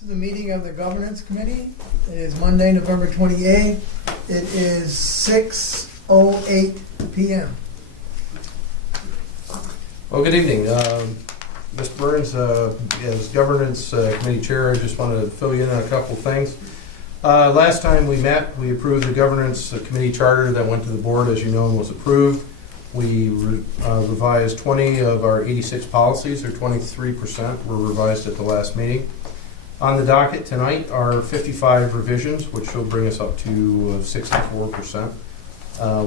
To the meeting of the Governance Committee. It is Monday, November 28th. It is 6:08 p.m. Well, good evening. Mr. Burns, as Governance Committee Chair, I just wanted to fill you in on a couple of things. Last time we met, we approved the Governance Committee Charter that went to the board, as you know, and was approved. We revised 20 of our 86 policies, or 23% were revised at the last meeting. On the docket tonight are 55 revisions, which will bring us up to 64%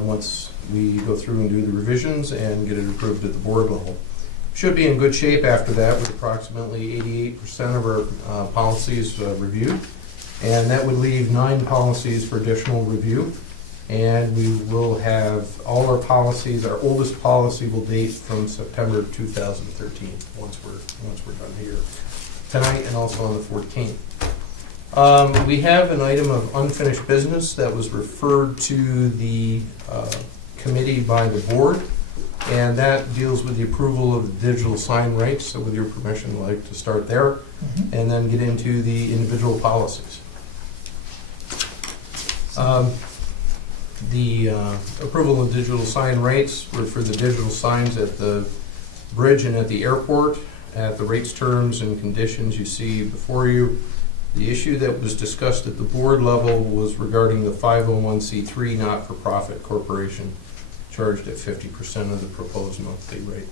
once we go through and do the revisions and get it approved at the board level. Should be in good shape after that with approximately 88% of our policies reviewed. And that would leave 9 policies for additional review. And we will have all our policies, our oldest policy will date from September 2013 once we're done here tonight and also on the 14th. We have an item of unfinished business that was referred to the committee by the board, and that deals with the approval of the digital sign rights. So with your permission, I'd like to start there and then get into the individual policies. The approval of digital sign rates were for the digital signs at the bridge and at the airport at the rates, terms, and conditions you see before you. The issue that was discussed at the board level was regarding the 501c3 not-for-profit corporation charged at 50% of the proposed monthly rate.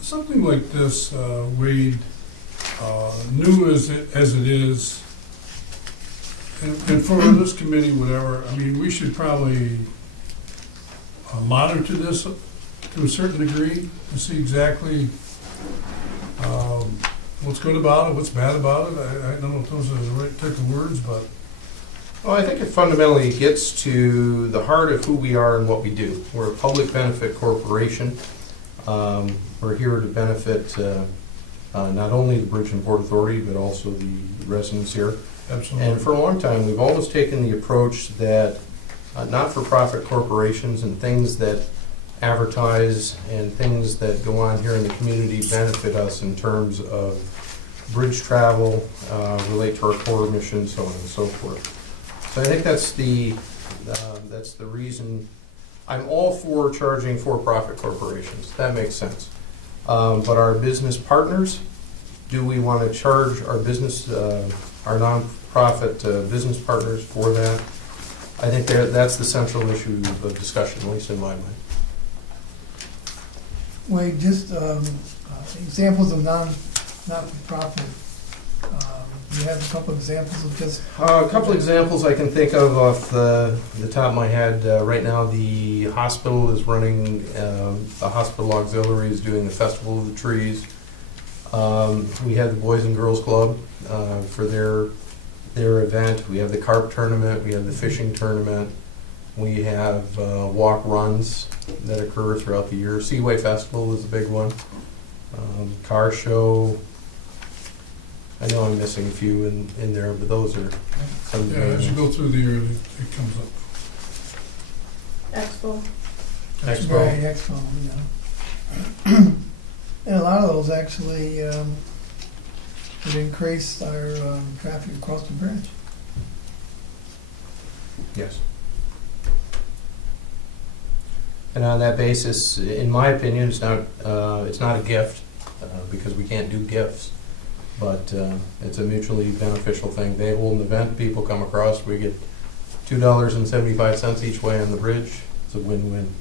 Something like this, Wade, new as it is, and for this committee, whatever, I mean, we should probably monitor this to a certain degree to see exactly what's good about it, what's bad about it. I don't know if those are the right type of words, but... Well, I think it fundamentally gets to the heart of who we are and what we do. We're a public benefit corporation. We're here to benefit not only the Bridge and Port Authority, but also the residents here. Absolutely. And for a long time, we've always taken the approach that not-for-profit corporations and things that advertise and things that go on here in the community benefit us in terms of bridge travel, relate to our core mission, so on and so forth. So I think that's the reason. I'm all for charging for-profit corporations. That makes sense. But our business partners, do we want to charge our business, our non-profit business partners for that? I think that's the central issue of discussion, at least in my mind. Wade, just examples of not-for-profit. You have a couple examples of just... A couple examples I can think of off the top of my head. Right now, the hospital is running, the hospital auxiliary is doing the Festival of the Trees. We have the Boys and Girls Club for their event. We have the carp tournament. We have the fishing tournament. We have walk-runs that occur throughout the year. Seaway Festival is a big one. Car show. I know I'm missing a few in there, but those are some of the Yeah, main as you ones. go through the year, it comes up. Expo. Expo. Right, Expo, yeah. And a lot of those actually would increase our traffic across the bridge. Yes. And on that basis, in my opinion, it's not a gift because we can't do gifts, but it's a mutually beneficial thing. They hold an event, people come across, we get $2.75 each way on the bridge. It's a win-win.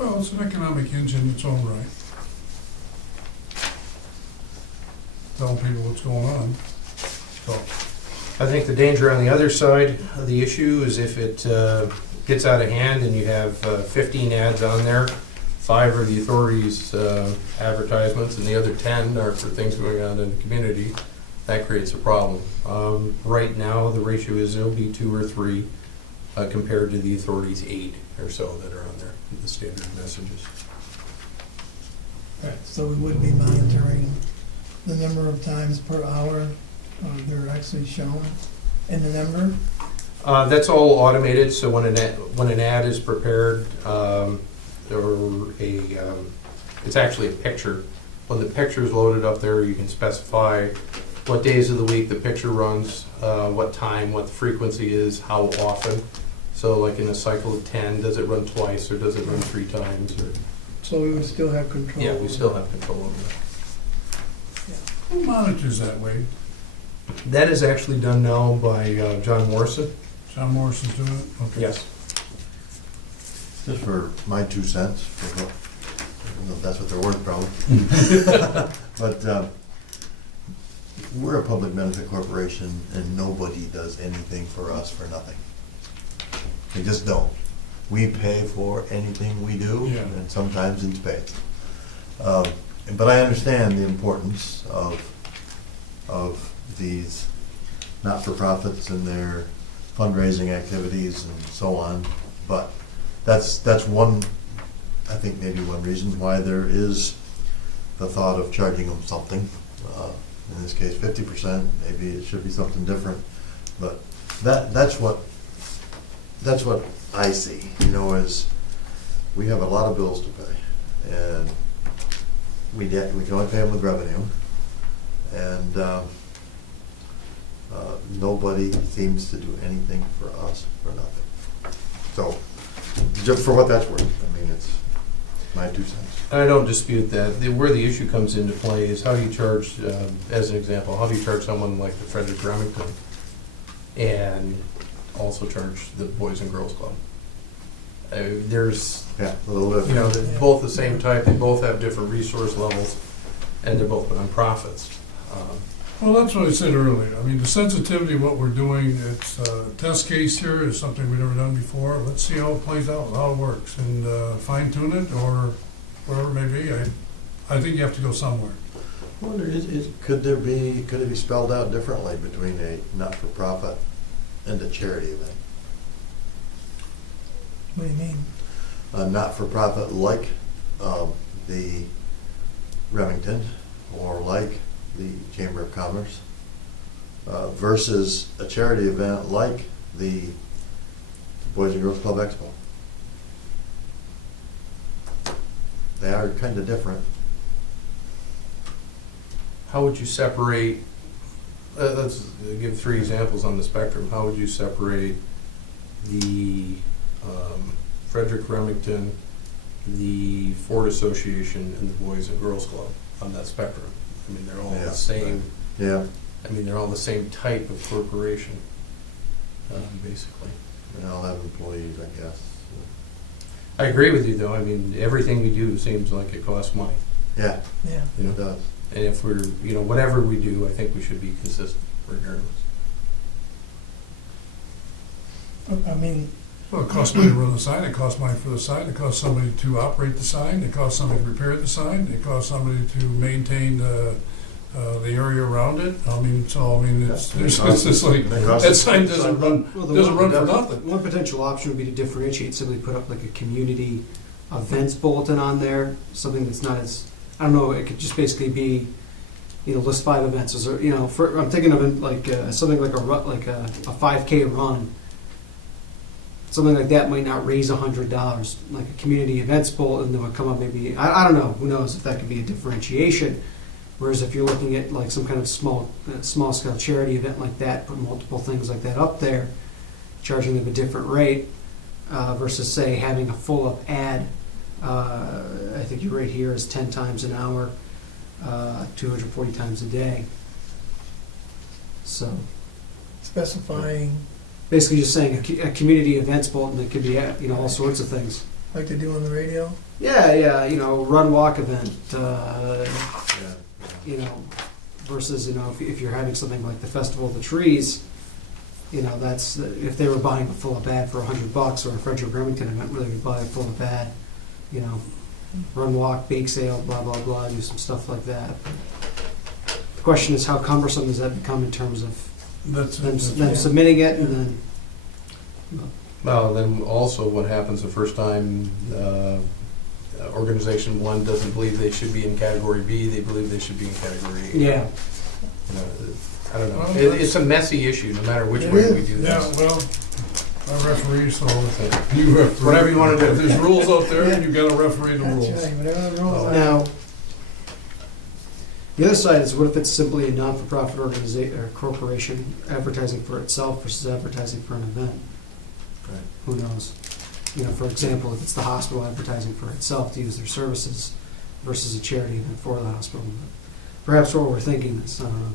Well, it's an economic engine in its own right. Telling people what's going on. So, I think the danger on the other side of the issue is if it gets out of hand and you have 15 ads on there, 5 are the authority's advertisements and the other 10 are for things going on in the community, that creates a problem. Right now, the ratio is it'll be 2 or 3 compared to the authority's 8 or so that are on there, the standard messages. Right. So we would be monitoring the number of times per hour they're actually shown in the number. That's all automated, so when an ad is prepared, or it's actually a picture. When the picture is loaded up there, you can specify what days of the week the picture runs, what time, what the frequency is, how often. So like in a cycle of 10, does it run twice or does it run 3 times? Or, So we would still have control. yeah, we still have control over that. Who monitors that, Wade? That is actually done now by John Morrison. John Morrison's doing it? Okay. Yes. Just for my 2 cents, for what, I don't know if that's what they're worth probably. But we're a public benefit corporation and nobody does anything for us for nothing. They just don't. We pay for anything we do, Yeah. and sometimes in spades. But I understand the importance of these not-for-profits and their fundraising activities and so on. But that's one, I think maybe one reason why there is the thought of charging them something. In this case, 50%. Maybe it should be something different. But that's what I see. You know, is we have a lot of bills to pay, and we can only pay them with revenue, and nobody seems to do anything for us for nothing. So, just for what that's worth, I mean, it's my 2 cents. I don't dispute that. Where the issue comes into play is how do you charge, as an example, how do you charge someone like the Frederick Remington and also charge the Boys and Girls Club? There's, Yeah, a little bit. you know, they're both the same type, they both have different resource levels, and they're both nonprofits. Well, that's what I said earlier. I mean, the sensitivity of what we're doing, it's a test case here, is something we've never done before. Let's see how it plays out, how it works, and fine tune it, or whatever it may be. I think you have to go somewhere. I wonder, could it be spelled out differently between a not-for-profit and a charity event? What do you mean? A not-for-profit like the Remington or like the Chamber of Commerce versus a charity event like the Boys and Girls Club Expo. They are kind of different. How would you separate, let's give 3 examples on the spectrum. How would you separate the Frederick Remington, the Ford Association, and the Boys and Girls Club on that spectrum? I mean, they're all Yeah, the same. Yeah, I mean, they're all the same type of corporation, basically. and I'll have employees, I guess. I agree with you, though. I mean, everything we do seems like it costs money. Yeah, Yeah. You know? it does. And if we're, you know, whatever we do, I think we should be consistent regardless. I mean, Well, it costs money to run the sign, it costs money for the sign, it costs somebody to operate the sign, it costs somebody to repair the sign, it costs somebody to maintain the area around it. I mean, it's just like, that sign doesn't run for nothing. One potential option would be to differentiate, simply put up like a community events bulletin on there, something that's not as, I don't know, it could just basically be, you know, list 5 events, or, you know, I'm thinking of it like something like a 5K run. Something like that might not raise $100, like a community events bulletin that would come up maybe, I don't know, who knows if that could be a differentiation. Whereas if you're looking at like some kind of small scale charity event like that, put multiple things like that up there, charging them a different rate, versus say having a full up ad, I think your rate here is 10 times an hour, 240 times a day. So specifying, basically just saying a community events bulletin that could be, you know, all sorts of things. like they do on the radio. Yeah, you know, run walk event, Yeah. you know, versus, you know, if you're having something like the Festival of the Trees, you know, that's, if they were buying a full-up ad for $100, or a Frederick Remington event where they would buy a full-up ad, you know, run walk, bake sale, blah, blah, blah, do some stuff like that. The question is, how cumbersome does that become in terms of them submitting it, and then, Well, then also what happens the first time organization 1 doesn't believe they should be in category B, they believe they should be in category A. yeah. You know, I don't know. Well, It's a messy issue, no matter which It way is. we do Yeah, this. well, I referee, so you referee. Whatever you wanna do. If there's rules out there, you gotta referee the That's rules. right, whatever the rules are. Now, the other side is what if it's simply a non-for-profit organization or corporation advertising for itself versus advertising for an event? Right. Who knows? You know, for example, if it's the hospital advertising for itself to use their services versus a charity event for the hospital. Perhaps we're overthinking this, I don't know.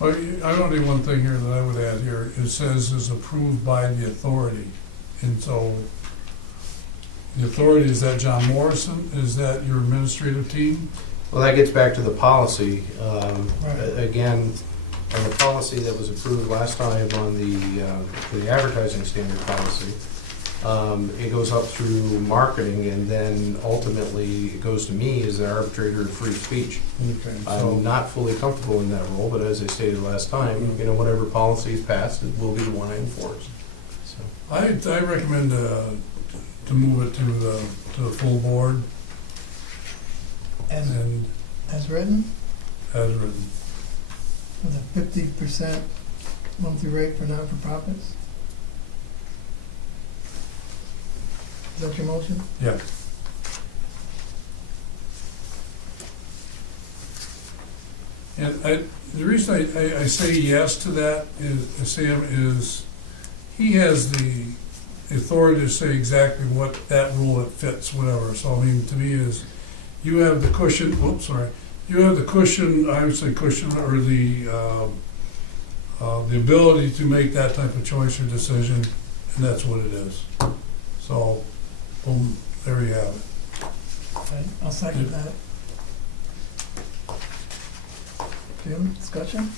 Well, I only one thing here that I would add here, it says is approved by the authority. And so, the authority, is that John Morrison? Is that your administrative team? Well, that gets back to the policy. Right. Again, on the policy that was approved last time on the advertising standard policy, it goes up through marketing, and then ultimately it goes to me as the arbitrator of free speech. Okay, I'm so, not fully comfortable in that role, but as I stated last time, you know, whatever policy is passed, it will be the one I enforce. So, I recommend to move it to the full board As, and as written, as written. with a 50% monthly rate for not-for-profits? Is that your motion? Yeah. And the reason I say yes to that is, Sam, is he has the authority to say exactly what that rule it fits, whatever. So, I mean, to me is, you have the cushion, you have the cushion, I would say cushion, or the ability to make that type of choice or decision, and that's what it is. So, boom, there you have it. Okay, I'll second that. Jim, discussion?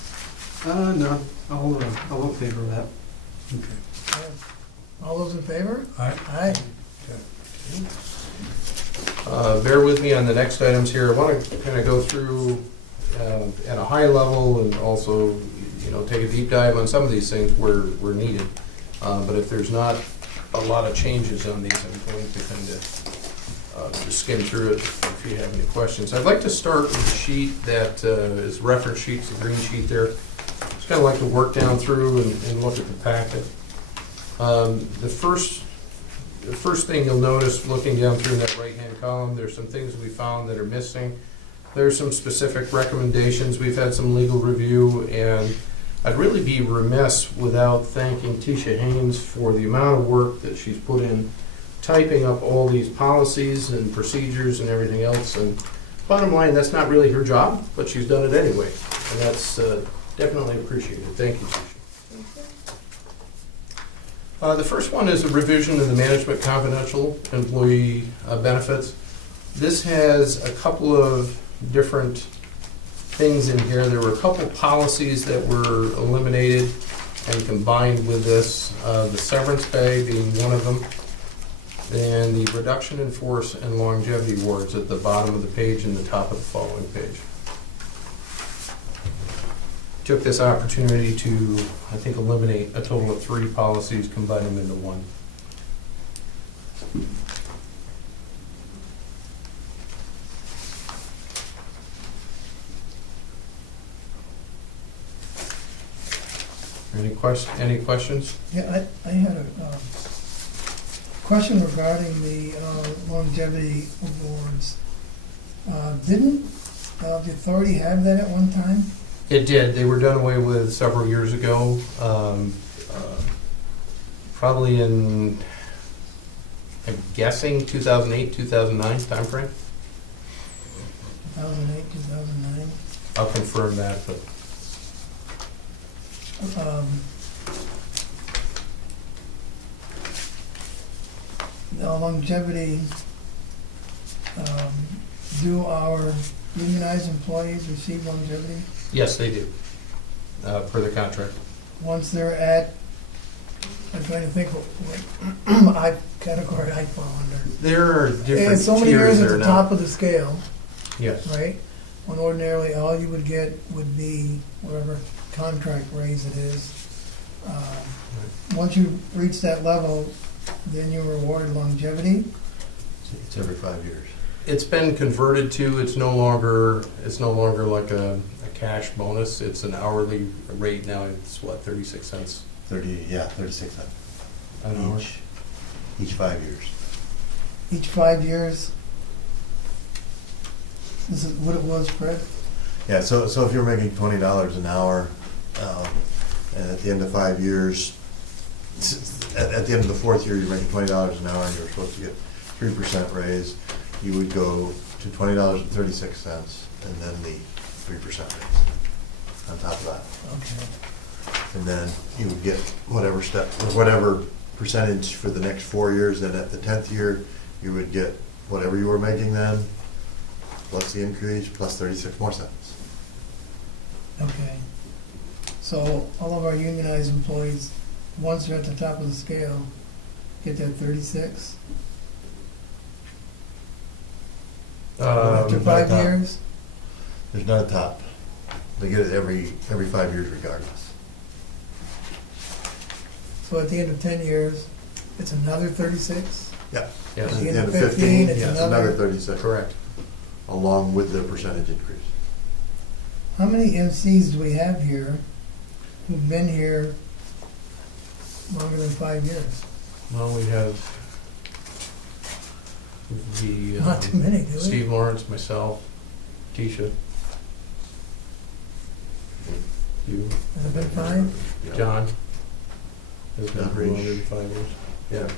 No, I'll vote in favor of that. Okay. All those in favor? Aye. Aye. bear with me on the next items here. I want to kind of go through at a high level and also, you know, take a deep dive on some of these things where needed. But if there's not a lot of changes on these, I'm going to kind of just skim through it if you have any questions. I'd like to start with the sheet that is reference sheets, the green sheet there. Just kind of like to work down through and look at the packet. The first thing you'll notice looking down through that right-hand column, there's some things we found that are missing. There's some specific recommendations. We've had some legal review, and I'd really be remiss without thanking Tisha Haynes for the amount of work that she's put in typing up all these policies and procedures and everything else. And bottom line, that's not really her job, but she's done it anyway. And that's definitely appreciated. Thank you, Tisha. The first one is a revision of the management confidential employee benefits. This has a couple of different things in here. There were a couple policies that were eliminated and combined with this, the severance pay being one of them, and the reduction in force and longevity awards at the bottom of the page and the top of the following page. Took this opportunity to, I think, eliminate a total of 3 policies, combine them into one. Any questions? Yeah, I had a question regarding the longevity awards. Didn't the authority have that at one time? It did. They were done away with several years ago, probably in, I'm guessing, 2008, 2009 timeframe. 2008, 2009? I'll confirm that, but The longevity, do our unionized employees receive longevity yes, they do, per the contract. once they're at, I'm trying to think what category I fall under. There are different It's so many tiers years at there the now. top of the scale, Yes. right? When ordinarily all you would get would be whatever contract raise it is. Once you reach that level, then you're rewarded longevity. It's every 5 years. It's been converted to, it's no longer like a cash bonus. It's an hourly rate now. It's what, 36 cents? 36 An hour. each 5 years. Each 5 years? This is what it was, Fred? Yeah, so if you're making $20 an hour, and at the end of 5 years, at the end of the fourth year, you're making $20 an hour and you're supposed to get 3% raise, you would go to $20.36 and then the 3% raise on top of that. Okay. And then you would get whatever percentage for the next 4 years, and at the 10th year, you would get whatever you were making then, plus the increase, plus 36 more cents. Okay. So all of our unionized employees, once they're at the top of the scale, get that 36? After 5 not- years? There's not a top. They get it every 5 years regardless. So at the end of 10 years, it's another 36? Yep. Yes, At the end of 15, it's it's another 36, correct. along with the percentage increase. How many MCs do we have here who've been here longer than 5 years? Well, we have the, Not too many, do we? Steve Lawrence, myself, Tisha, you, Has it been 5? John. Has been John for Reach. longer than 5 years. Yeah.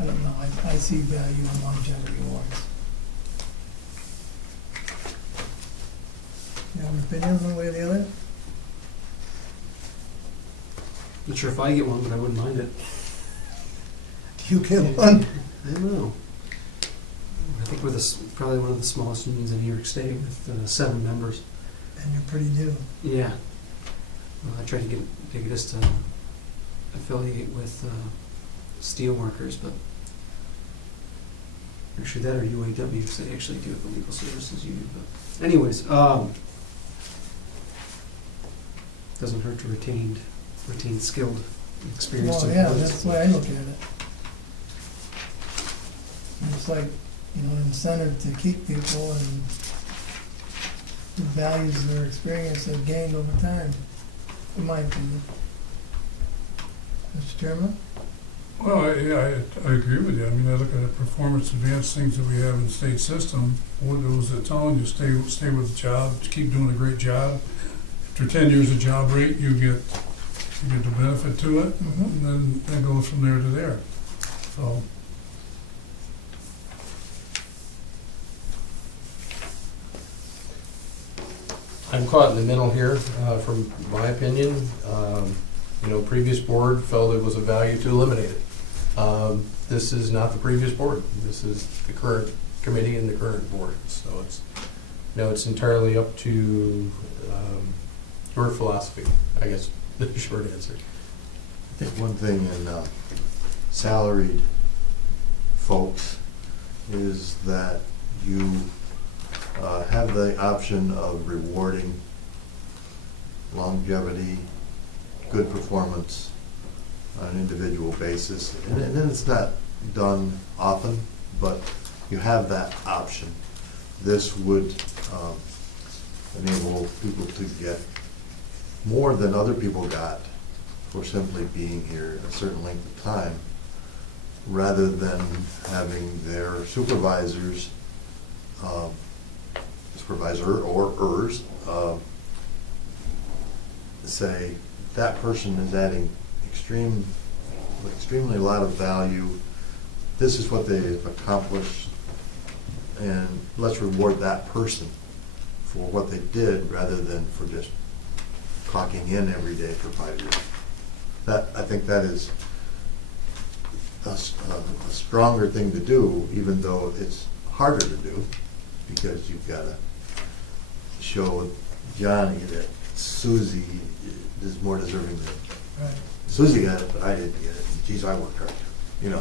I don't know, I see value in longevity awards. You have an opinion one way or the other? Not sure if I get one, but I wouldn't mind it. Do you get one? I don't know. I think we're probably one of the smallest unions in New York State with 7 members. And you're pretty new. Yeah. Well, I tried to get us to affiliate with steel workers, but actually that or UAW, because they actually do have the legal services union. But anyways, doesn't hurt to retain skilled, experienced Well, yeah, employees. that's the way I look at it. It's like, an incentive to keep people and who values their experience they've gained over time, in my opinion. Mr. Chairman? Well, I agree with you. I mean, I look at the performance advanced things that we have in the state system. What those that telling you stay with the job, keep doing a great job. After 10 years of job rate, you get the benefit to it, and then it goes from there to there. So, I'm caught in the middle here, from my opinion. Previous board felt it was of value to eliminate it. This is not the previous board. This is the current committee and the current board. So it's entirely up to your philosophy, I guess, the short answer. I think one thing in salaried folks is that you have the option of rewarding longevity, good performance on an individual basis. And then it's not done often, but you have that option. This would enable people to get more than other people got for simply being here a certain length of time, rather than having their supervisors, supervisor or ERS, say, that person is adding extremely a lot of value. This is what they've accomplished, and let's reward that person for what they did rather than for just clocking in every day for 5 years. I think that is a stronger thing to do, even though it's harder to do, because you've got to show Johnny that Susie is more deserving than Right. Susie got it, but I didn't get it. Geez, I worked hard too.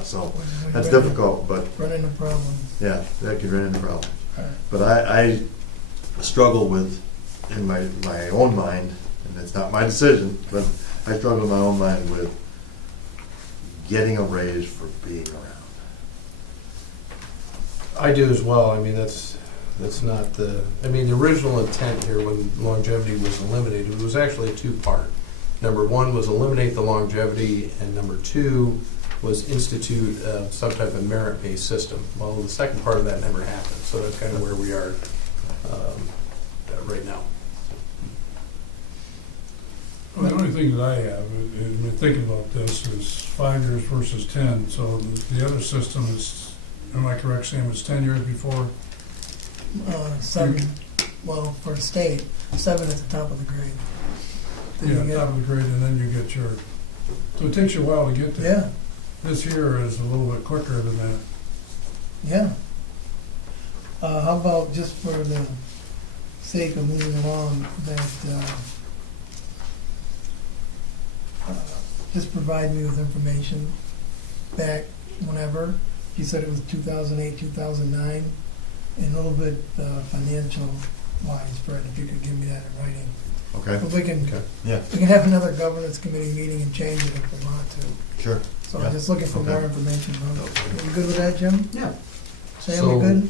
So When that's you run- difficult, but Run into problems. yeah, that could run into problems. Right. But I struggle with, in my own mind, and it's not my decision, but I struggle in my own mind with getting a raise for being around. I do as well. I mean, that's That's not the, I mean, the original intent here when longevity was eliminated, it was actually a two-part. Number one was eliminate the longevity, and number two was institute some type of merit-based system. Well, the second part of that never happened, so that's kind of where we are right now. Well, the only thing that I have, in thinking about this, is 5 years versus 10. So the other system is, am I correct, Sam, it's 10 years before? 7, well, for state, 7 at the top of the grade. Then you Yeah, get- top of the grade, and then you get your, so it takes you a while to get there. Yeah, This here is a little bit quicker than that. yeah. How about, just for the sake of moving along, that, just provide me with information back whenever. You said it was 2008, 2009, and a little bit financial wise, Fred, if you could give me that in writing. Okay, But we can, Okay. yeah, we can have another governance committee meeting and change it if we want to. sure. So Yeah. I'm just looking for Okay. more information. Okay. You good with that, Jim? Yeah. Sam, So- you good?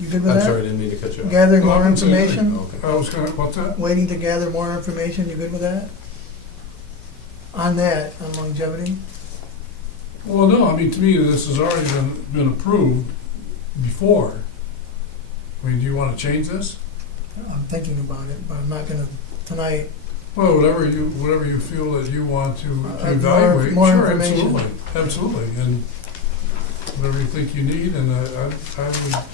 You good with I'm that? sorry, I didn't mean to cut you off. Gathering No, I more didn't say anything. information? Okay. I was gonna, what's that? Waiting to gather more information, you good with that? On that, on longevity? Well, no, I mean, to me, this has already been approved before. I mean, do you wanna change this? I'm thinking about it, but I'm not gonna, tonight, Well, whatever you feel that you want to more evaluate, more sure, information. absolutely, and whatever you think you need, and I would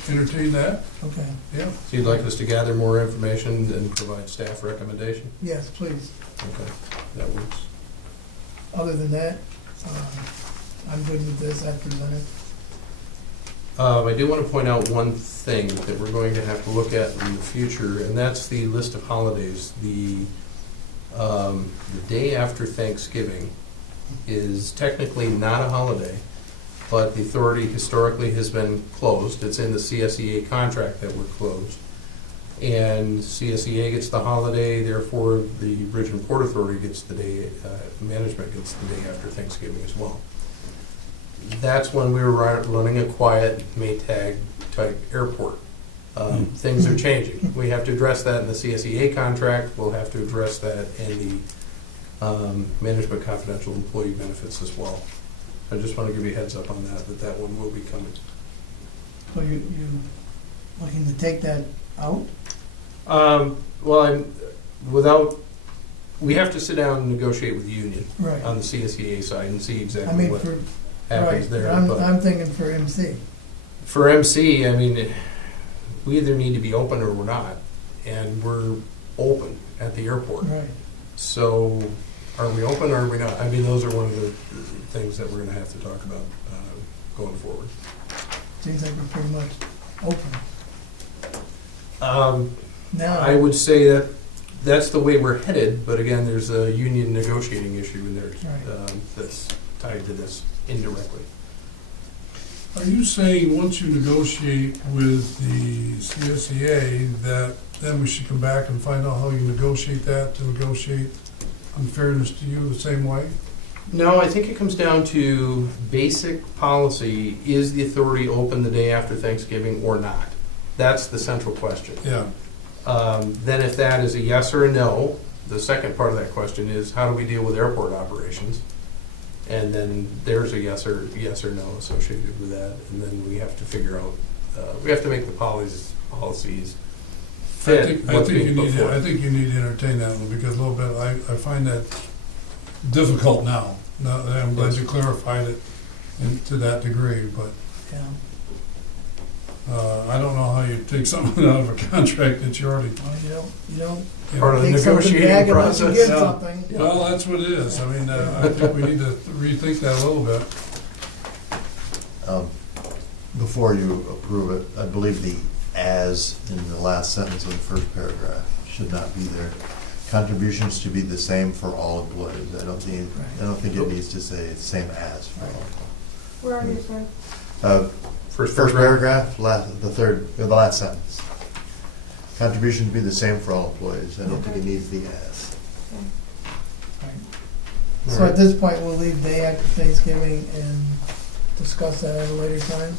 entertain that, okay. yeah. So you'd like us to gather more information and provide staff recommendation? Yes, please. Okay, that works. Other than that, I'm good with this, I presented. I do want to point out one thing that we're going to have to look at in the future, and that's the list of holidays. The day after Thanksgiving is technically not a holiday, but the authority historically has been closed. It's in the CSEA contract that we're closed. And CSEA gets the holiday, therefore the Bridge and Port Authority gets the day, management gets the day after Thanksgiving as well. That's when we were running a quiet Maytag type airport. Things are changing. We have to address that in the CSEA contract. We'll have to address that in the management confidential employee benefits as well. I just want to give you a heads up on that one will be coming. So you looking to take that out? Well, we have to sit down and negotiate with the union Right. on the CSEA side and see I exactly mean, what for, happens right, there. I'm But thinking for MC. for MC, I mean, we either need to be open or we're not, and we're open at the airport. Right. So, are we open or are we not? I mean, those are one of the things that we're going to have to talk about going forward. Seems like we're pretty much open. Now, I would say that that's the way we're headed, but again, there's a union negotiating issue in there Right. that's tied to this indirectly. Are you saying, once you negotiate with the CSEA, that then we should come back and find out how you negotiate that, to negotiate unfairness to you the same way? No, I think it comes down to basic policy. Is the authority open the day after Thanksgiving or not? That's the central question. Yeah. Then if that is a yes or a no, the second part of that question is, how do we deal with airport operations? And then there's a yes or no associated with that, and then we have to figure out, we have to make the policies fit what's being put forth. I think you need to entertain that one, because a little bit, I find that difficult now. Now, I'm glad you clarified it to that degree, but yeah. I don't know how you take something out of a contract that you already. Well, you don't Part of the take something negotiating back unless you process. get Yeah. something. Well, that's what it is. I mean, I think we need to rethink that a little bit. Before you approve it, I believe the "as" in the last sentence of the first paragraph should not be there. Contributions to be the same for all employees. I don't think it needs to say same as for all. Where are you, sir? First First paragraph. paragraph, the last sentence. Contribution to be the same for all employees. I don't think it needs the "as." Right. So at this point, we'll leave day after Thanksgiving and discuss that at a later time?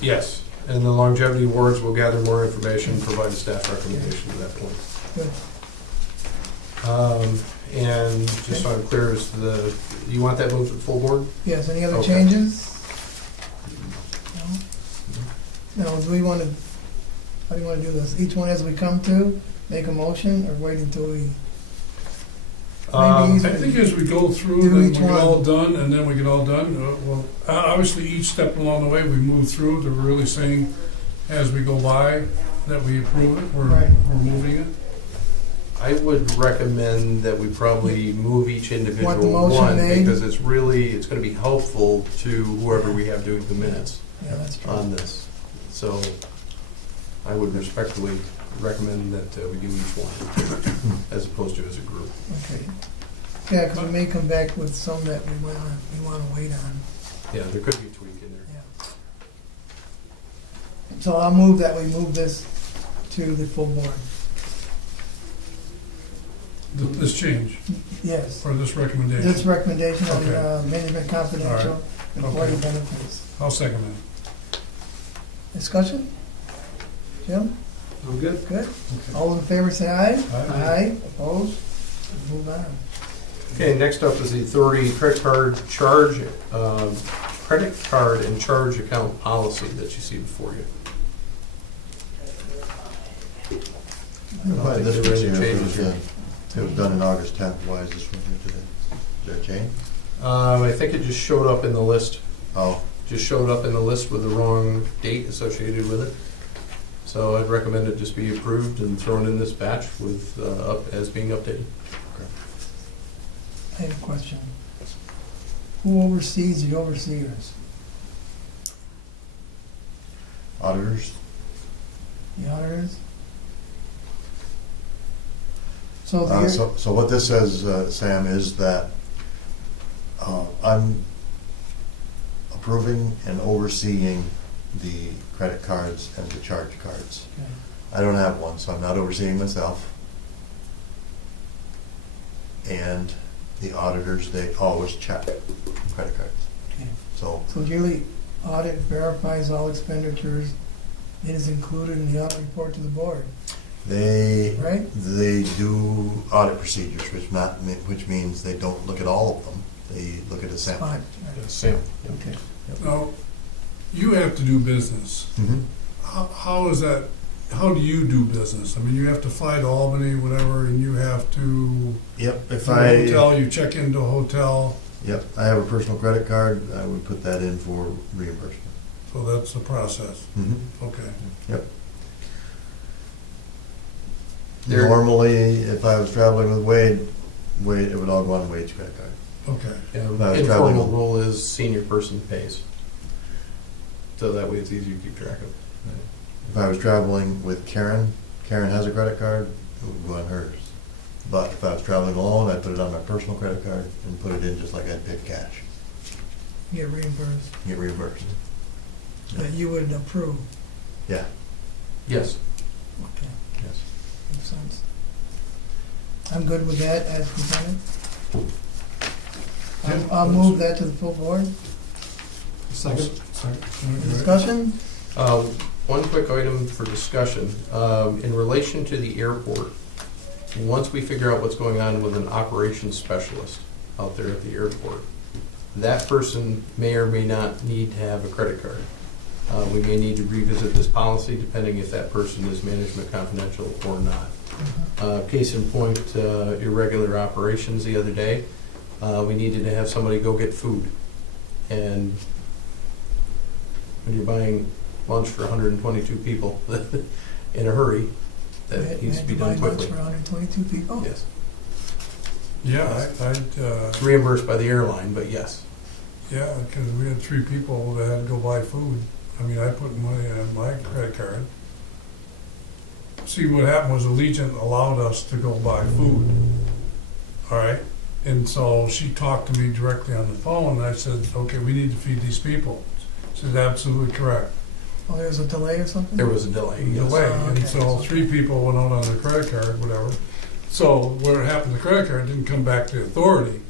Yes, and the longevity awards will gather more information, provide a staff recommendation at that point. Good. And just so I'm clear, you want that moved to the full board? Yes, any other Okay. changes? No? No, do we want to, how do you want to do this? Each one as we come to, make a motion, or wait until we? I Maybe think as we go through, Do then we each get one. all done, and then we get all done. Well, obviously, each step along the way, we move through. They're really saying, as we go by, that we approve it. Right. We're moving it. I would recommend that we probably move each individual Want the motion one, made? because it's going to be helpful to whoever we have doing the minutes Yeah, that's true. on this. So I would respectfully recommend that we do each one, as opposed to as a group. Okay. Yeah, because we may come back with some that we want to wait on. Yeah, there could be a tweak in there. Yeah. So I'll move that we move this to the full board. This change, Yes. or this recommendation. This recommendation on the Okay. management confidential employee Okay. benefits. I'll second that. Discussion? Jim? I'm good. Good? All in favor, say aye. Aye. Opposed? Move on. Okay, next up is the authority credit card and charge account policy that you see before you. Why this There was any here, changes here? it was done in August 10th, why is this one here today? Is there a change? I think it just showed up in the list. Oh, Just showed up in the list with the wrong date associated with it. So I'd recommend it just be approved and thrown in this batch with, as being updated. I have a question. Who oversees the overseers? auditors? The auditors? So So what this says, Sam, is that I'm approving and overseeing the credit cards and the charge cards. Okay. I don't have one, so I'm not overseeing myself. And the auditors, they always check credit cards. Okay. So, So yearly audit verifies all expenditures. It is included in the audit report to the board, they right? do audit procedures, which means they don't look at all of them. They look at a sample. Fine. Sam. Okay. Now, you have to do business. Mhm. How is that, how do you do business? I mean, you have to fly to Albany, whatever, and you have to, Yep, if in a hotel, you check into a hotel, Yep, I have a personal credit card, I would put that in for reimbursement. so that's the process. Okay. There- Normally, if I was traveling with Wade, it would all go on Wade's credit card. Okay. Yeah, was traveling informal with- rule is senior person pays. So that way it's easier to keep track of. If I was traveling with Karen has a credit card, it would go on hers. But if I was traveling alone, I'd put it on my personal credit card and put it in just like I'd pay cash, Get reimbursed. get reimbursed. That you would approve. Yeah, Yes. Okay, Yes. makes sense. I'm good with that as presented. I'll move that to the full board. Second. Discussion? One quick item for discussion. In relation to the airport, once we figure out what's going on with an operations specialist out there at the airport, that person may or may not need to have a credit card. We may need to revisit this policy depending if that person is management confidential or not. Case in point, irregular operations the other day. We needed to have somebody go get food. And when you're buying lunch for 122 people in a hurry, that needs to be done quickly. For 122 people? Yes. Yeah, It's reimbursed by the airline, but yes. yeah, because we had 3 people that had to go buy food. I mean, I put money on my credit card. See, what happened was Allegiant allowed us to go buy food, all right? And so she talked to me directly on the phone, and I said, okay, we need to feed these people. She said, absolutely correct. Oh, there was a delay or something? There was a delay. Yes. Delay, Oh, and okay. so 3 people went out on their credit card, whatever. So what happened, the credit card didn't come back to the authority.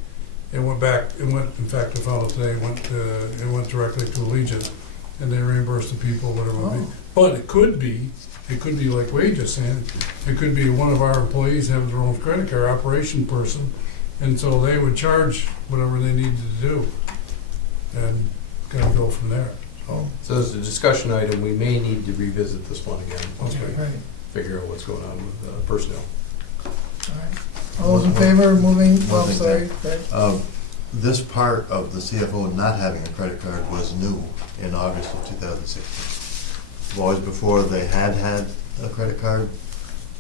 it went back, in fact, I found out today, it went directly to Allegiant, and they reimbursed the people, whatever it would be. Oh. But it could be like Wade just saying, it could be one of our employees having their own credit card operation person, and so they would charge whatever they needed to do, and kind of go from there. So as a discussion item, we may need to revisit this one again once we Right, figure out what's going on with personnel. all right. All those in favor of moving, well, One sorry, thing, Fred? This part of the CFO not having a credit card was new in August of 2016. Always before they had a credit card,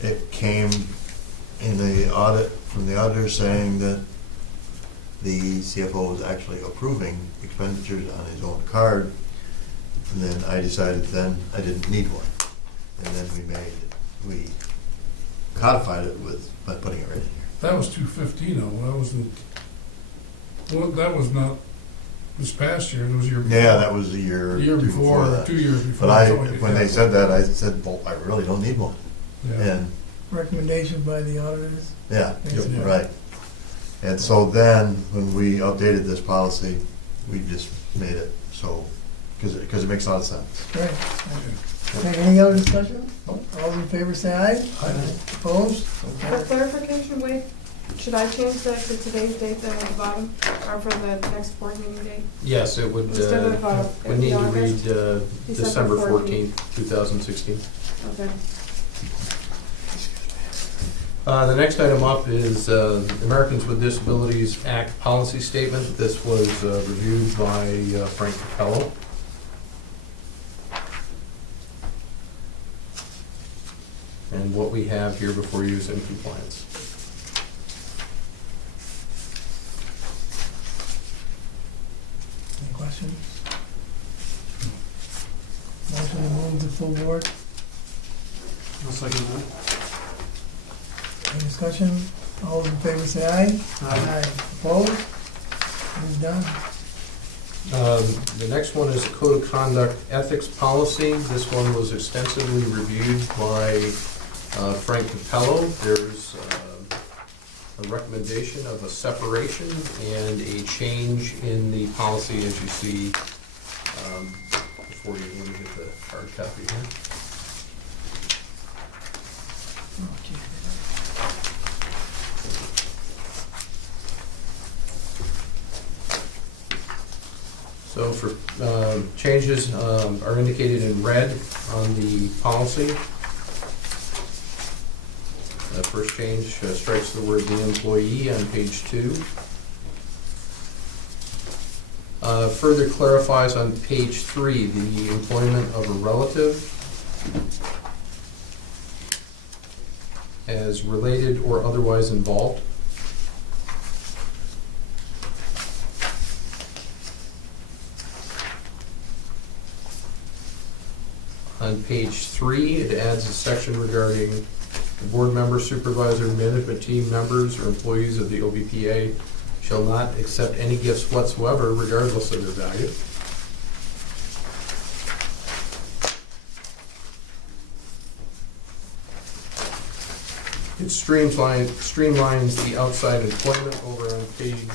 it came in the audit from the auditor saying that the CFO was actually approving expenditures on his own card. And then I decided then I didn't need one. And then we codified it by putting it right in here. That was 215, though, that wasn't, well, that was not this past year, it was year before. Yeah, that was the year. The year two before, that. 2 years before. But something like when that. they said that, I said, well, I really don't need one. Yeah. And, Recommendation by the auditors? yeah, Basically. right. And so then, when we updated this policy, we just made it so, because it makes a lot of sense. Right. Okay. Okay, any other discussion? All those in favor say aye. Aye. Opposed? For clarification, Wade, should I change that to today's date then at the bottom, or for the next board meeting date? Yes, it would, Instead of, we need to read August, December December 14th, 2016. Okay. The next item up is Americans with Disabilities Act policy statement. This was reviewed by Frank Capello. And what we have here before you is in compliance. Any questions? Motion to move the full board. I'll second that. Any discussion? All those in favor say aye. Aye. Opposed? Moved done. The next one is a code of conduct ethics policy. This one was extensively reviewed by Frank Capello. There's a recommendation of a separation and a change in the policy, as you see before you. Let me get the hard copy here. So for changes are indicated in red on the policy. The first change strikes the word "the employee" on page 2. Further clarifies on page 3 the employment of a relative as related or otherwise involved. On page 3, it adds a section regarding the board member, supervisor, management team members, or employees of the OBPA shall not accept any gifts whatsoever, regardless of their value. It streamlines the outside employment over on page,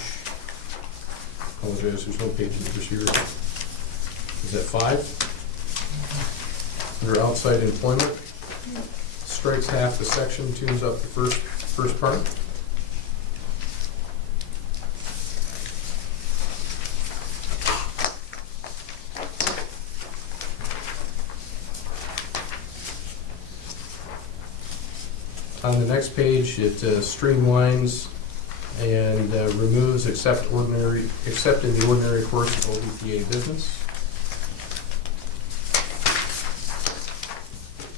apologize, there's no page numbers here. Is that 5? Under outside employment, strikes half the section, tunes up the first part. On the next page, it streamlines and removes except in the ordinary course of OBPA business.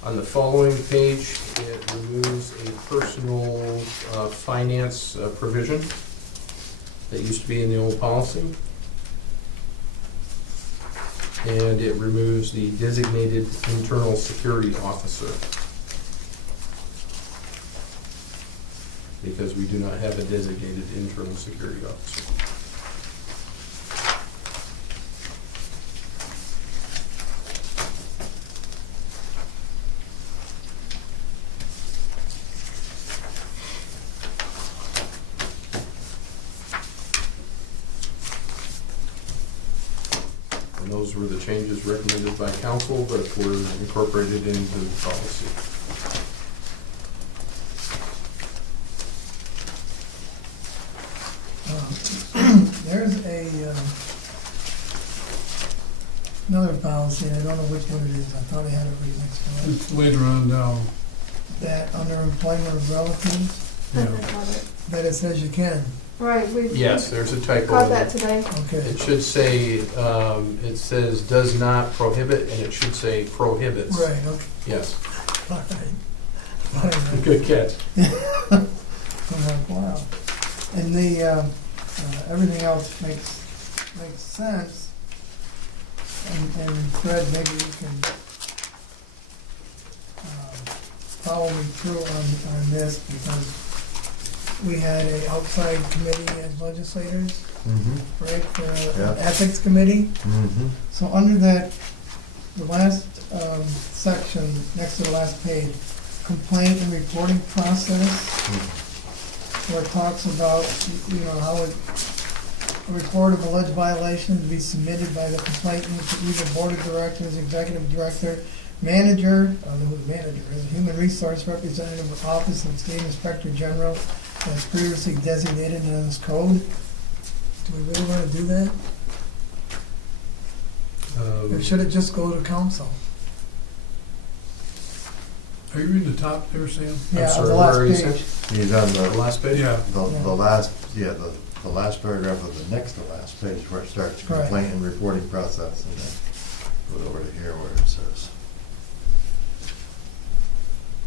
On the following page, it removes a personal finance provision that used to be in the old policy. And it removes the designated internal security officer, because we do not have a designated internal security officer. those were the changes recommended by council that were incorporated into the policy. There's another policy, and I don't know which one it is, I thought I had it right next to it. It's later on down. That under employment of relatives, Yeah. that it says you can. Right, we Yes, there's a typo. caught in that there. today. Okay. It should say, it says does not prohibit, and it should say prohibits. Right, okay, Yes, all right. Fine. good catch. I'm like, wow. And everything else makes sense. And Fred, maybe you can follow me through on this, because we had a outside committee as legislators, Mm-hmm. right, for Yeah. an ethics committee. Mm-hmm. So under that, the last section, next to the last page, complaint and reporting process, where it talks about, how a report of alleged violation to be submitted by the complainant to either board of directors, executive director, manager, I don't know who the manager is, human resource representative with office of state inspector general, as previously designated in this code. Do we really want to do that? Or should it just go to council? Are you reading the top there, Sam? Yeah, sorry, the last where are you, page. He's on The last page? Yeah. the Yeah. last, the last paragraph of the next to last page where it starts Correct. complaint and reporting process, and then go over to here where it says.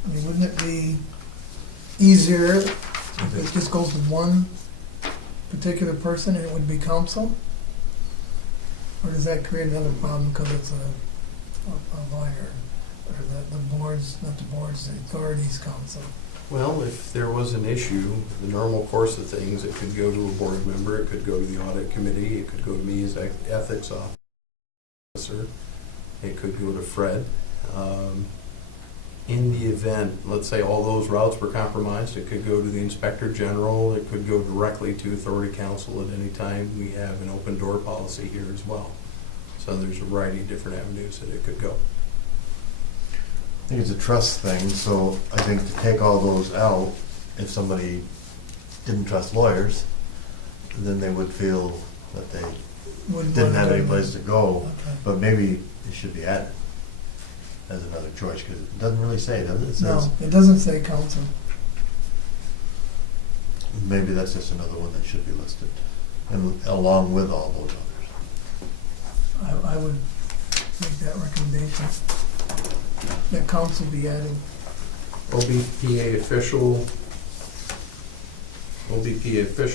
I mean, wouldn't it be easier if it just goes to one particular person and it would be council? Or does that create another problem because it's a lawyer, or the boards, not the boards, the authorities council? Well, if there was an issue, the normal course of things, it could go to a board member, it could go to the audit committee, it could go to me as ethics officer, it could go to Fred. In the event, let's say all those routes were compromised, it could go to the inspector general, it could go directly to authority council at any time. We have an open door policy here as well. So there's a variety of different avenues that it could go. I think it's a trust thing, so I think to take all those out, if somebody didn't trust lawyers, then they would feel that they Wouldn't didn't want have to- any place to go, Okay. but maybe it should be added as another choice, because it doesn't really say, does it? It says, No, it doesn't say council. maybe that's just another one that should be listed, and along with all those others. I would make that recommendation, that council be added. OBPA official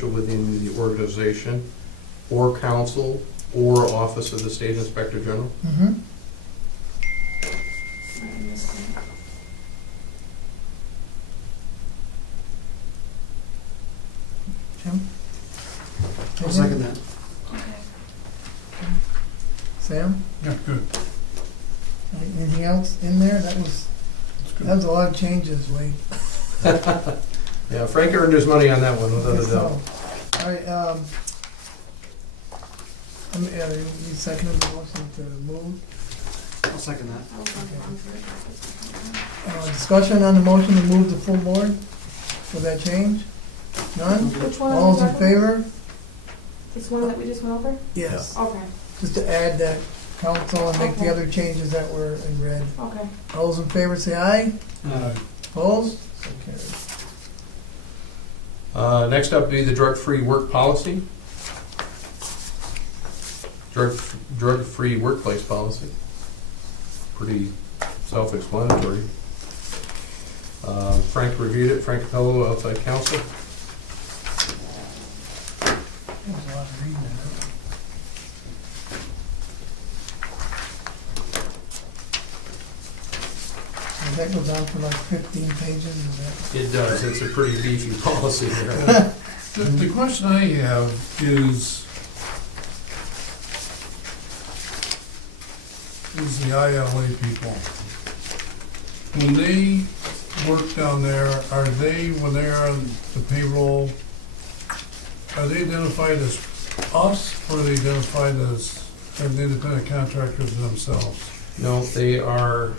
within the organization, or council, or office of the state inspector general. Mm-hmm. I missed that. Jim? I'll second that. Okay. Sam? Yeah, good. Anything else in there? That was a lot of changes, Wade. Yeah, Frank earned his money on that one, without a Guess doubt. so. All right, you seconded the motion to move. I'll second that. I'll go on for it. Discussion on the motion to move the full board for that change? None? Which one All is those in that? favor? This one that we just went over? Yes. Okay, Just to add that council and make the Okay. other changes that were in red. okay. All those in favor say aye. Opposed? So carried. Next up be the drug-free work policy. Drug-free workplace policy. Pretty self-explanatory. Frank reviewed it, Frank Capello, outside counsel. There's a lot of reading in it. And that goes on for like 15 pages, is that? It does, it's a pretty beefy policy there. The question I have is the ILA people. When they work down there, are they, when they're on the payroll, are they identified as us, or are they identified as and the independent contractors themselves. No, they are,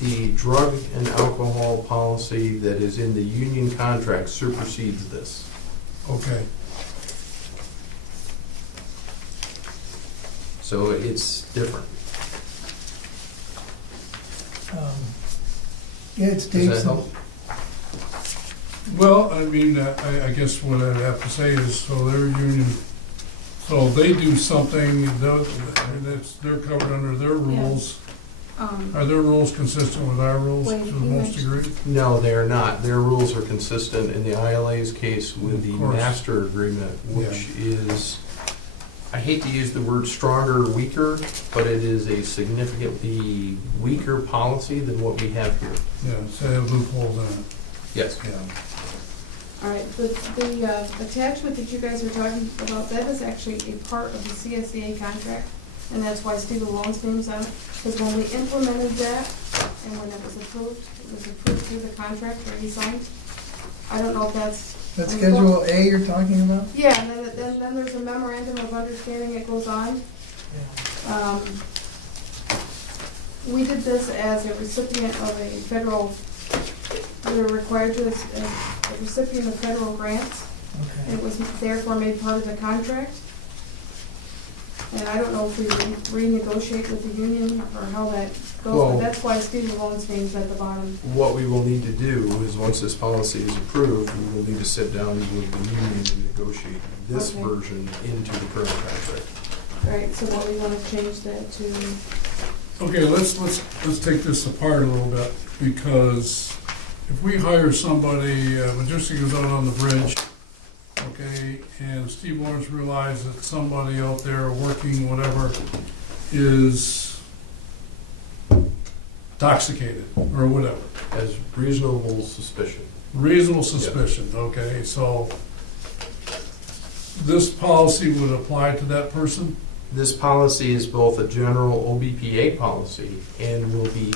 the drug and alcohol policy that is in the union contract supersedes this. Okay, So it's different. Yeah, it Does states, that help? well, I mean, I guess what I'd have to say is, so their union, so they do something, they're covered under their rules. Are their rules consistent with our rules Wait, to the you most mentioned- degree? No, they are not. Their rules are consistent in the ILA's case with the Of course. master agreement, which is, I hate to use the word stronger or weaker, but it is a significantly weaker policy than what we have here. Yeah, so they have loopholes in it. Yes. Yeah. All right, the attachment that you guys are talking about, that is actually a part of the CSEA contract, and that's why Steve Malone's name's on it, because when we implemented that, and when it was approved through the contract where he signed. I don't know if that's. that's Schedule A you're talking about? Yeah, and then there's a memorandum of understanding that goes on. We did this as a recipient of a federal, we were required to, as a recipient of federal grants. Okay. It was therefore made part of the contract. And I don't know if we renegotiate with the union or how that goes, Well- but that's why Steve Malone's name's at the bottom. What we will need to do is, once this policy is approved, we will need to sit down with the union and negotiate this Okay. version into the current contract. Right, so then we want to change that to, Okay, let's take this apart a little bit, because if we hire somebody, Majestic goes out on the bridge, okay, and Steve Lawrence realizes that somebody out there working, whatever, is intoxicated, or whatever. As reasonable suspicion. Reasonable suspicion, okay, so this policy would apply to that person? This policy is both a general OBPA policy and will be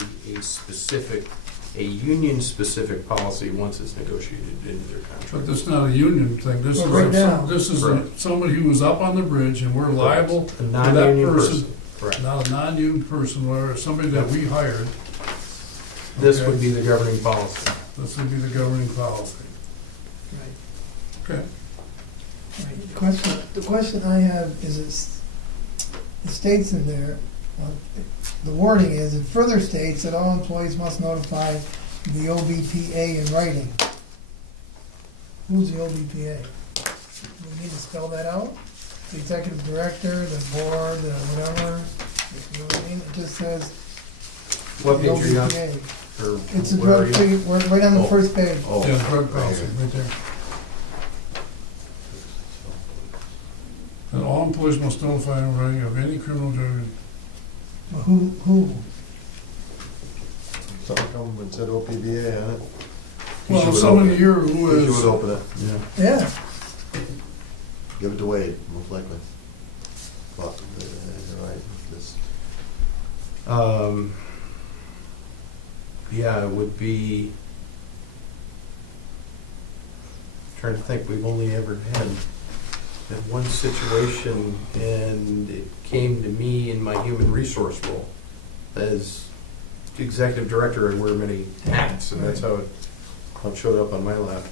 a union-specific policy once it's negotiated into their But contract. this is not a union thing, this Well, right now- is Correct. somebody who was up on the bridge, and we're liable, A non-union person. Correct. not a non-union person, or somebody that we hired. This Okay. would be the governing policy. This would be the governing policy. Right. Okay. Right. The question I have is, it states in there, the wording is, it further states that all employees must notify the OBPA in writing. Who's the OBPA? Do we need to spell that out? The executive director, the board, whatever, you know what I mean? It just says What the page are you on? OBPA. Or It's a where are drug you? free, we're right on the Oh. first page. Oh, Yeah, drug right policy, here. right there. And all employees must notify in writing of any criminal drug. Well, Who? Something come and said OPBA on it. Well, should somebody open it. here who You is, would open it. Yeah. Yeah, Give it to Wade, most likely. But, you're right, this, Yeah, it would be, trying to think, we've only ever had that one situation, and it came to me in my human resource role. As executive director, I wear many hats, and that's how it showed up on my lap.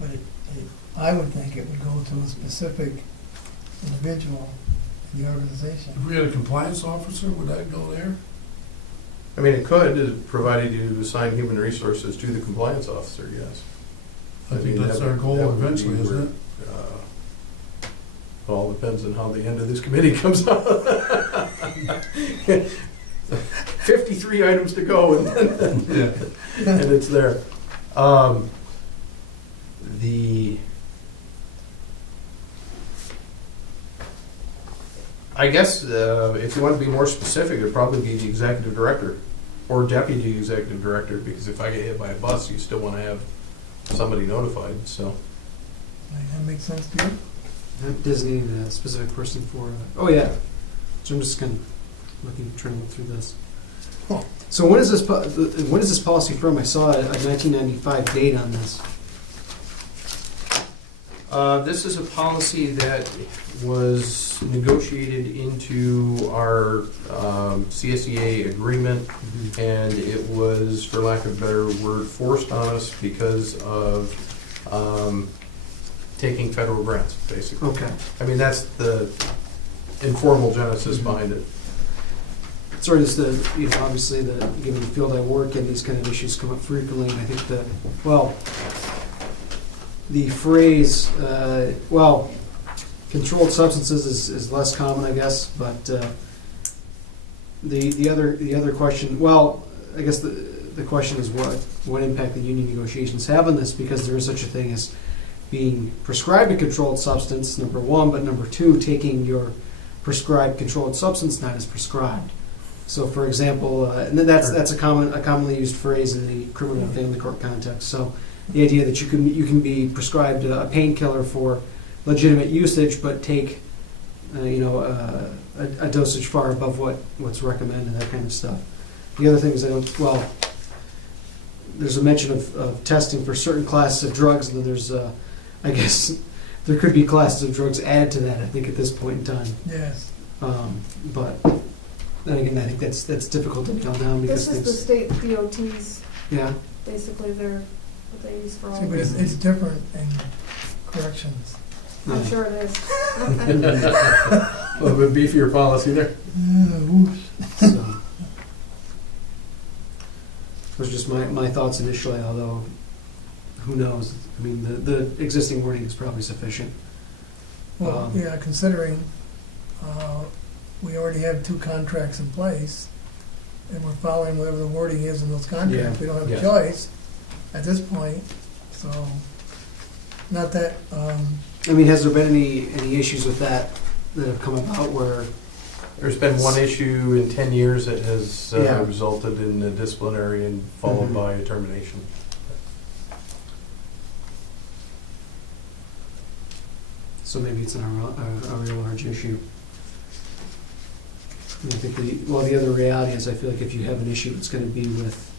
but I would think it would go to a specific individual in the organization. if we had a compliance officer, would that go there? I mean, it could, provided you assign human resources to the compliance officer, yes. I think mean, that's that our would- goal that would be eventually, isn't where- it? It all depends on how the end of this committee comes out. 53 items to go, and then and it's there. I guess if you want to be more specific, it'd probably be the executive director or deputy executive director, because if I get hit by a bus, you still want to have somebody notified, so. That makes sense to you? designating a specific person for, oh yeah. So I'm just kind of trying to look through this. Oh. So when is this policy from? I saw a 1995 date on this. This is a policy that was negotiated into our CSEA agreement, and it was, for lack of a better word, forced on us because of taking federal grants, basically. Okay. I mean, that's the informal genesis behind it. Sort of just obviously given the field I work in, these kind of issues come up frequently, and I think the phrase, controlled substances is less common, I guess, but the other question, I guess the question is what impact the union negotiations have on this, because there is such a thing as being prescribed a controlled substance, number one, but number two, taking your prescribed controlled substance not as prescribed. So, for example, and that's a commonly used phrase in the criminal and family court context. So, the idea that you can be prescribed a painkiller for legitimate usage, but take a dosage far above what's recommended, that kind of stuff. The other thing is there's a mention of testing for certain classes of drugs, and then there's I guess there could be classes of drugs added to that, I think, at this point in time. Yes. But then again, I think that's difficult to nail down because This is the state DOTs, yeah. basically, what they use for all See, but this. it's different in corrections. I'm sure it is. A little bit beefier policy there. Whoosh. So, those are just my thoughts initially, although who knows? I mean, the existing wording is probably sufficient. Well, yeah, considering we already have 2 contracts in place, and we're following whatever the wording is in those contracts. Yeah. We don't have a Yes. choice at this point, so, not that, I mean, has there been any issues with that have come about where? There's been one issue in 10 years that has Yeah. resulted in a disciplinary and followed Mhm. by a termination. So maybe it's not a real large issue. I think the other reality is I feel like if you have an issue, it's going to be with,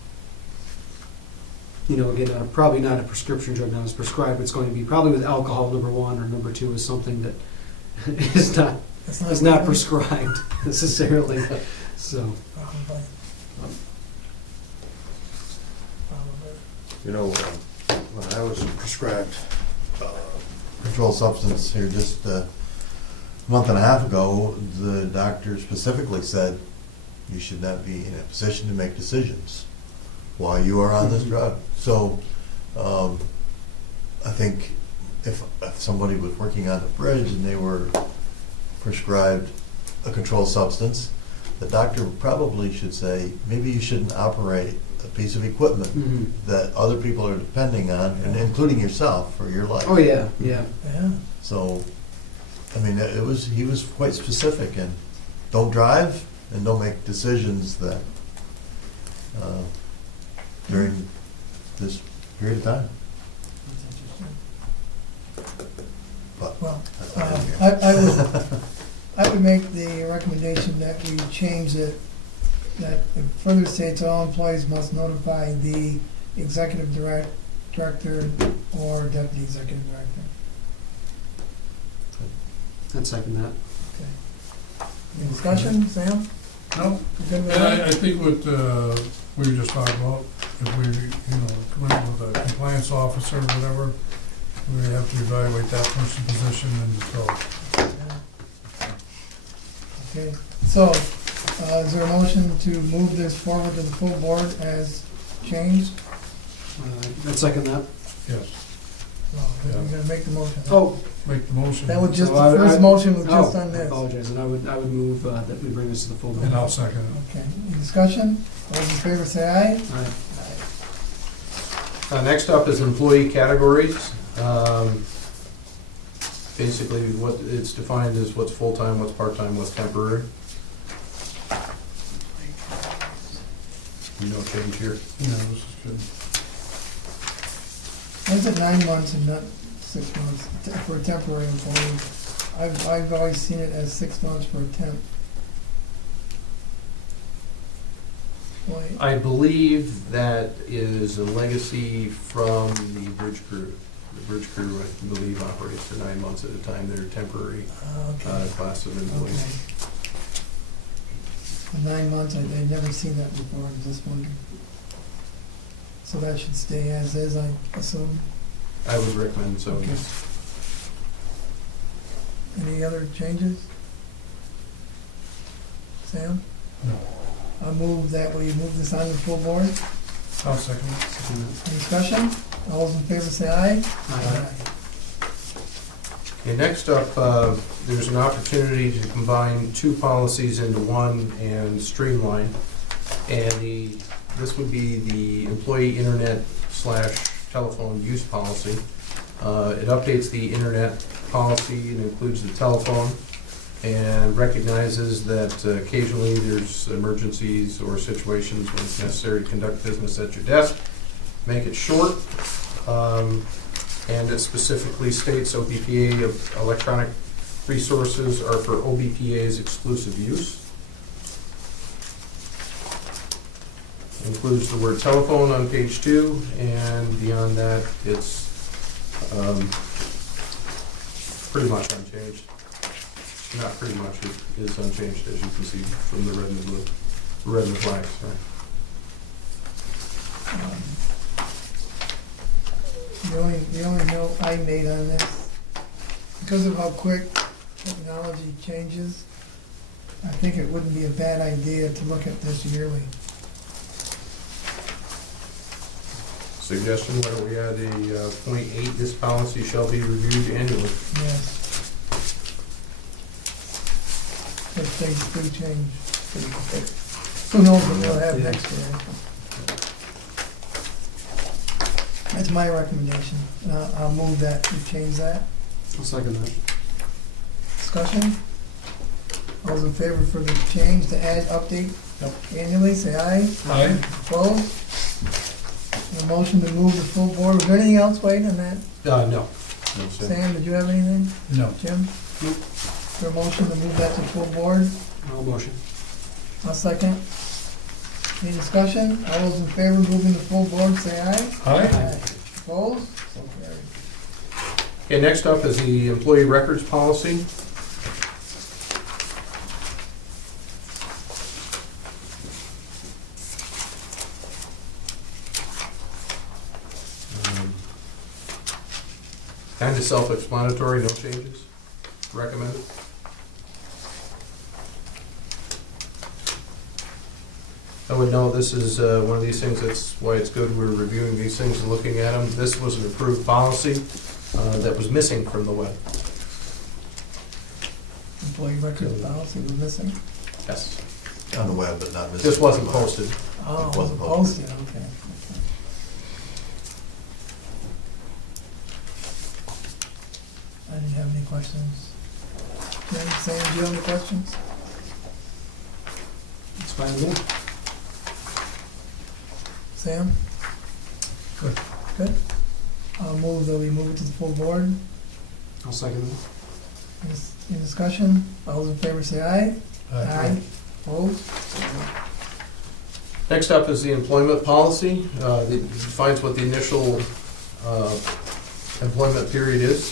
again, probably not a prescription drug not as prescribed, but it's going to be probably with alcohol, number one, or number two is something that is not prescribed necessarily. So, Probably. Probably. When I was prescribed controlled substance here just a month and a half ago, the doctor specifically said you should not be in a position to make decisions while you are on this drug. So I think if somebody was working on the bridge and they were prescribed a controlled substance, the doctor probably should say, maybe you shouldn't operate a piece of equipment that other people are depending on, and including yourself, for your life. oh yeah, yeah. Yeah. So, I mean, he was quite specific, and don't drive and don't make decisions that during this period of time. That's interesting. But Well, that's not in here. I would make the recommendation that we change it, that it further states all employees must notify the executive director or deputy executive director. I'd second that. Any discussion, Sam? No, You good with and that? I think what we were just talking about, if we, come in with a compliance officer or whatever, we have to evaluate that person's position and so. Okay, so, is there a motion to move this forward to the full board as changed? I'd second that. Yes, Well, we're gonna make the motion. Oh, make the motion. That was just, So the first motion was just on I this. apologize, and I would move that we bring this to the full board. And I'll second it. Okay, any discussion? All those in favor say aye. Aye. Next up is employee categories. Basically, what it's defined as what's full-time, what's part-time, what's temporary. No change here. No, this is good. Why is it 9 months and not 6 months for a temporary employee? I've always seen it as 6 months for a temp. Why? I believe that is a legacy from the bridge crew. The bridge crew, I believe, operates for 9 months at a time. They're temporary Okay, class of okay. employees. For 9 months, I'd never seen that before, I just wondered. So that should stay as is, I assume? I would recommend so. Okay. Any other changes? Sam? No. I move that we move this on to full board. I'll second it. Any discussion? All those in favor say aye. Aye. Okay, next up, there's an opportunity to combine two policies into one and streamline. And this would be the employee internet / telephone use policy. It updates the internet policy and includes the telephone, and recognizes that occasionally there's emergencies or situations when it's necessary to conduct business at your desk. Make it short, and it specifically states OBPA of electronic resources are for OBPA's exclusive use. Includes the word telephone on page 2, and beyond that, it's pretty much unchanged. Not pretty much, it is unchanged, as you can see from the red and the blue, red and the black, sorry. The only note I made on this, because of how quick technology changes, I think it wouldn't be a bad idea to look at this yearly. Suggestion, why don't we add a .8, this policy shall be reviewed annually. Yes. If things do change. Who knows what we'll have next year. That's my recommendation. I'll move that, we change that. I'll second that. Discussion? All those in favor for the change to add, update annually, say aye. Aye. Opposed? A motion to move the full board. Was there anything else, Wade, on that? No. No, sir. Sam, did you have anything? No. Jim? Nope. Is there a motion to move that to full board? I'll motion. I'll second. Any discussion? All those in favor of moving to full board, say aye. Aye. Opposed? So carried. Okay, next up is the employee records policy. Kind of self-explanatory, no changes. Recommended. I would know this is one of these things, that's why it's good we're reviewing these things and looking at them. This was an approved policy that was missing from the web. Employee records policy was missing. Yes. On the web, but not missing. This wasn't posted. Oh, It wasn't posted, posted. okay. I didn't have any questions. Jim, Sam, do you have any questions? It's fine with me. Sam? Good. Good. I'll move that we move it to the full board. I'll second that. Any discussion? All those in favor say aye. Opposed? Next up is the employment policy. That defines what the initial employment period is.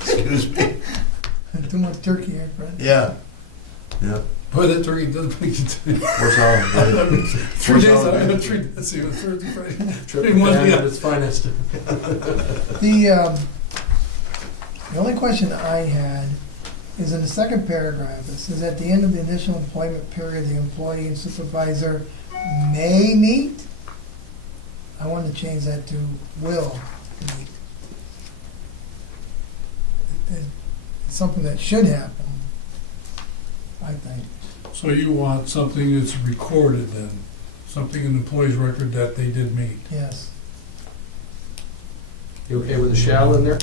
Excuse me. Too much turkey here, Fred. Yeah. Yeah. Boy, that turkey does make it to me. We're solid. 3 days, I had 3 days, see, it was Thursday, Friday. Trip down at its finest. The only question I had is in the second paragraph. It says, at the end of the initial employment period, the employee and supervisor may meet. I want to change that to will meet. It's something that should happen, I think. So you want something that's recorded then, something in the employee's record that they did meet. Yes. You okay with the shall in there?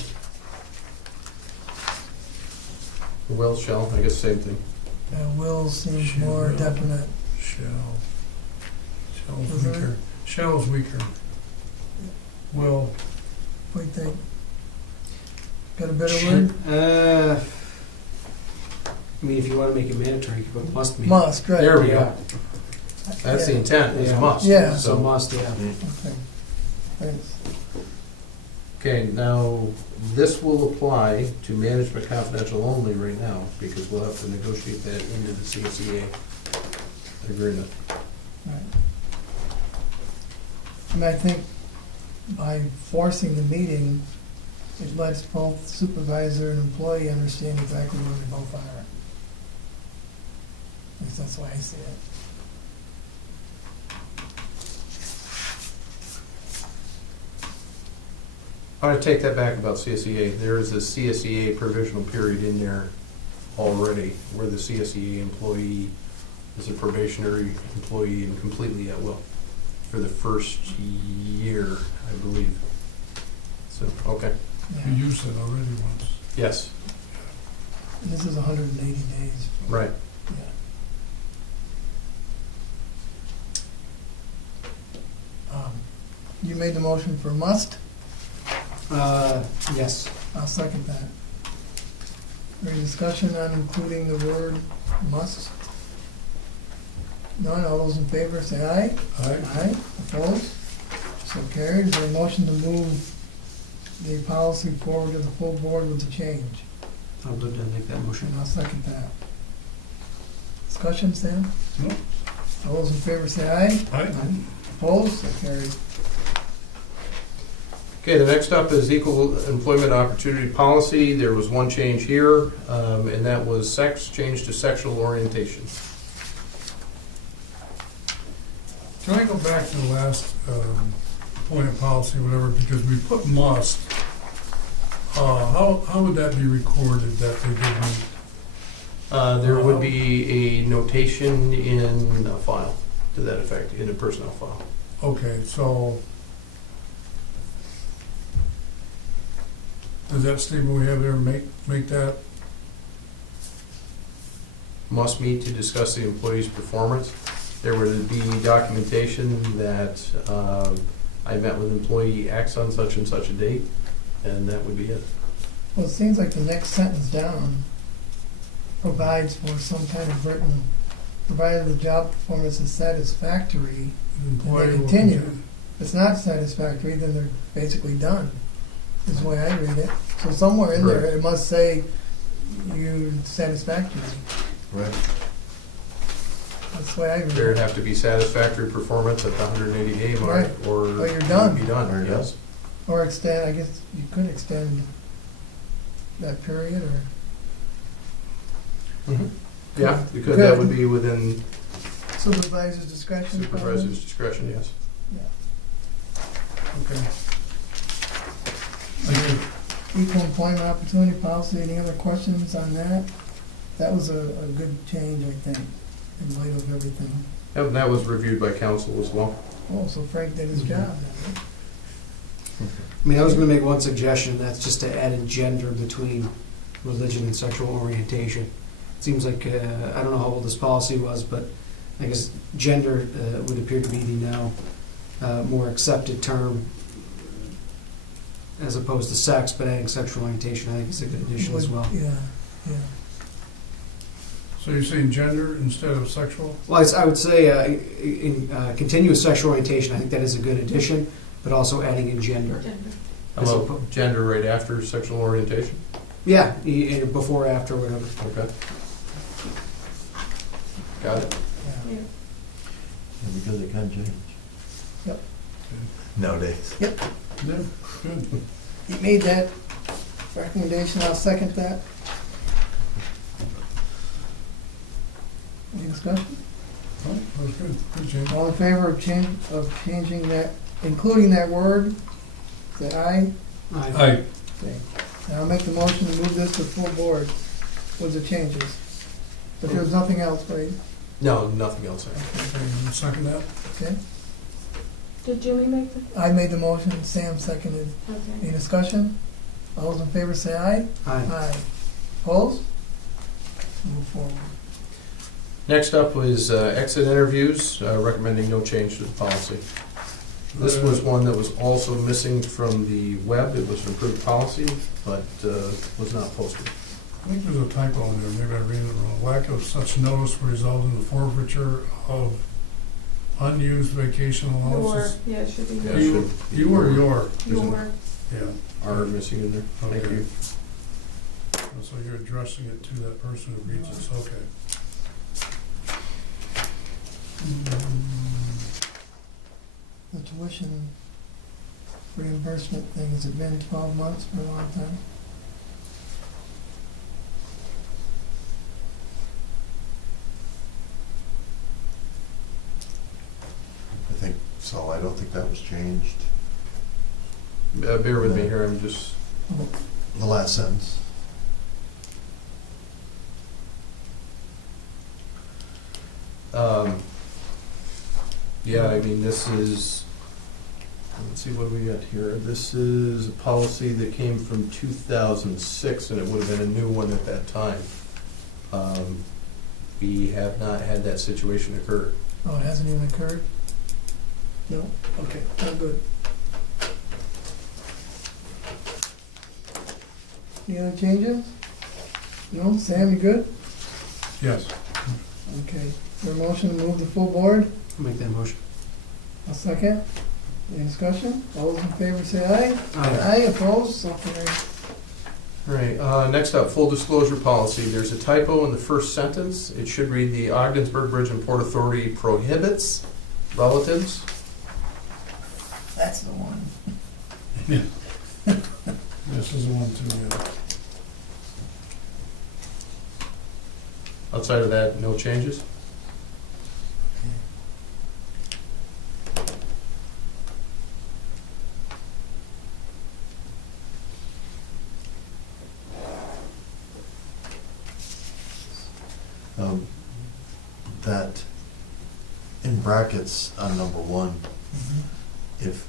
Will, shall, I guess same thing. Will seems more Shall. definite. Shall. Shall's Is there? weaker. Shall's weaker. Will. What do you think? Got a better word? I mean, if you want to make it mandatory, you could put must meet. Must, right. There we go. Yeah. That's the Yeah. intent, is Yeah. must. Yeah. So must, yeah. Okay, thanks. Okay, now, this will apply to management confidential only right now, because we'll have to negotiate that into the CSEA agreement. Right. And I think by forcing the meeting, it lets both supervisor and employee understand exactly where they both are. At least that's the way I see it. I want to take that back about CSEA. There is a CSEA provisional period in there already, where the CSEA employee is a probationary employee and completely at will for the first year, I believe. So, okay, You Yeah. used it already once. yes, And this is 180 days. right. Yeah. You made the motion for must? Yes. I'll second that. Any discussion on including the word must? None, all those in favor say aye. Aye, opposed? So carried. Is there a motion to move the policy forward to the full board with the change? I'll do that, make that motion. And I'll second that. Discussion, Sam? No. All those in favor say aye. Aye. Opposed? So carried. Okay, the next up is equal employment opportunity policy. There was one change here, and that was sex, changed to sexual orientation. Can I go back to the last employment policy, whatever, because we put must. How would that be recorded that they did meet? There would be a notation in a file to that effect, in a personnel file. Okay, so does that statement we have there make that? Must meet to discuss the employee's performance. There would be documentation that I met with employee X on such and such a date, and that would be it. Well, it seems like the next sentence down provides for some kind of written, provided the job performance is satisfactory. Employee will continue. If it's not satisfactory, then they're basically done, is the way I read it. So somewhere in there, it must say you satisfactory. Right. That's the way I read There'd it. have to be satisfactory performance at the 180-day mark, Right. or Or you're you'd done. be done, Or you're yes. Or extend, I guess you could extend that period, or, Yeah, because that would be within supervisor's discretion. probably? supervisor's discretion, yes. Okay. Equal employment opportunity policy, any other questions on that? That was a good change, I think, in light of everything. And that was reviewed by council as well. Oh, so Frank did his job then. I mean, I was gonna make one suggestion, that's just to add in gender between religion and sexual orientation. It seems like, I don't know how old this policy was, but I guess gender would appear to be the now more accepted term as opposed to sex, but adding sexual orientation, I think is a good addition as well. Yeah, yeah. So you're saying gender instead of sexual? Well, I would say in continuous sexual orientation, I think that is a good addition, but also adding in gender. How about gender right after sexual orientation? Yeah, before, after, whatever. Okay. Got it. Yeah. Yeah, because it can change. Yep. Nowadays. Yeah, good. He made that recommendation, I'll second that. Any discussion? Oh, that was good. Good change. All in favor of changing that, including that word, say aye. Aye. Okay. Now I'll make the motion to move this to full board with the changes. But there's nothing else, right? No, nothing else. Okay, you second that? Okay? Did Jimmy make the, I made the motion, Sam seconded. Any okay. discussion? All those in favor say aye. Aye. Opposed? Move forward. Next up was exit interviews, recommending no change to the policy. This was one that was also missing from the web. It was an approved policy, but was not posted. I think there's a typo in there, maybe I read it wrong. Lack of such notice will result in the forfeiture of Unused vacation Your, allowances. yeah, it should be Yeah, your. You, you or your? Your. Yeah. R missing in there. Thank Okay. you. So you're addressing it to that person who reads this, okay. The tuition reimbursement thing, has it been 12 months for a long time? I think so, I don't think that was changed, Bear with me here, I'm just, the last sentence. yeah, I mean, this is, let's see what we got here. This is a policy that came from 2006, and it would have been a new one at that time. We have not had that situation occur. Oh, it hasn't even occurred? No? Okay, I'm good. Any other changes? No? Sam, you good? Yes. Okay. Is there a motion to move the full board? I'll make that motion. A second? Any discussion? All those in favor say aye. Aye. Aye, opposed, so carried. All right, next up, full disclosure policy. There's a typo in the first sentence. It should read, the Ogdensburg Bridge and Port Authority prohibits relatives. That's the one. This is the one too, yeah. Outside of that, no changes? That, in brackets on number one, Mhm. if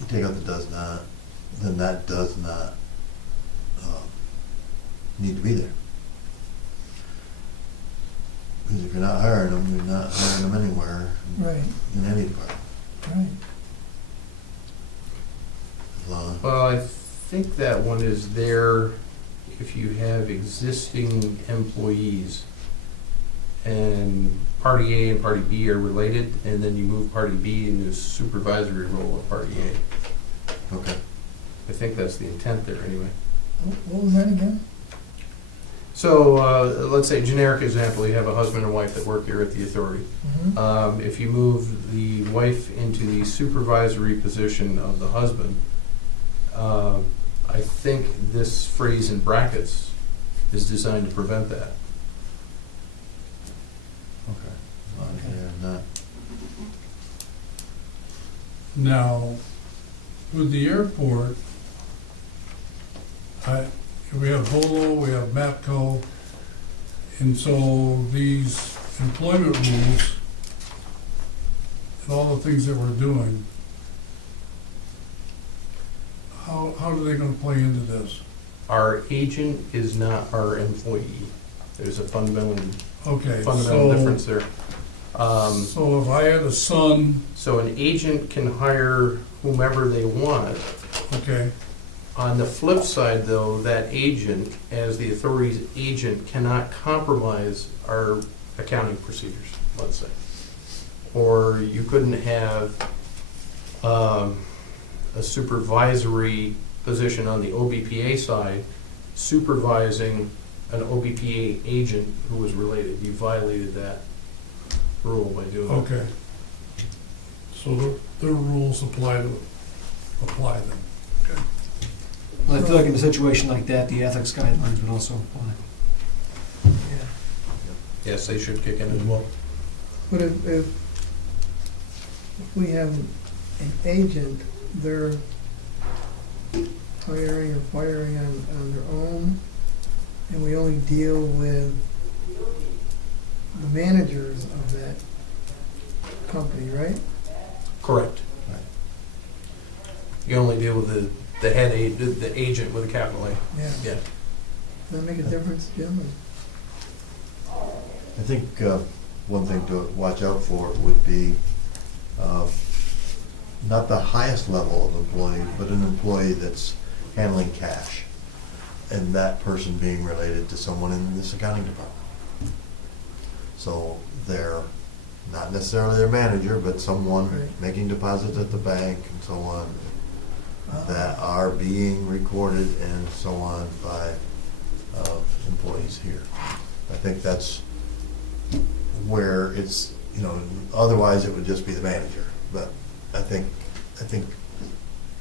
you take out the does not, then that does not need to be there. Because if you're not hiring them, you're not hiring them anywhere, Right, in any department. right. Well, I think that one is there if you have existing employees and party A and party B are related, and then you move party B into a supervisory role of party A. Okay. I think that's the intent there anyway. What was that again? So, let's say generic example, you have a husband and wife that work here at the authority. Mhm. If you move the wife into the supervisory position of the husband, I think this phrase in brackets is designed to prevent that. Okay. As long as they're not. Now, with the airport, we have HOLO, we have MAPCO, and so these employment rules and all the things that we're doing, how are they gonna play into this? Our agent is not our employee. There's a fundamental Okay, difference there. so if I had a son, So an agent can hire whomever they want. okay, On the flip side, though, that agent, as the authority's agent, cannot compromise our accounting procedures, let's say. Or you couldn't have a supervisory position on the OBPA side supervising an OBPA agent who was related. You violated that rule by doing that. okay. So the rules apply them. Okay. Well, I feel like in a situation like that, the ethics guidelines would also apply. Yeah. Yes, they should kick in as well. But if we have an agent, they're hiring or firing on their own, and we only deal with the managers of that company, right? Correct. Right. You only deal with the head the agent with a capital A. Yeah. Yeah. Does that make a difference, Jim? I think one thing to watch out for would be not the highest level of employee, but an employee that's handling cash, and that person being related to someone in this accounting department. So they're not necessarily their manager, but someone Right. making deposits at the bank and so on, Uh, that are being recorded and so on by employees here. I think that's where it's, otherwise it would just be the manager. But I think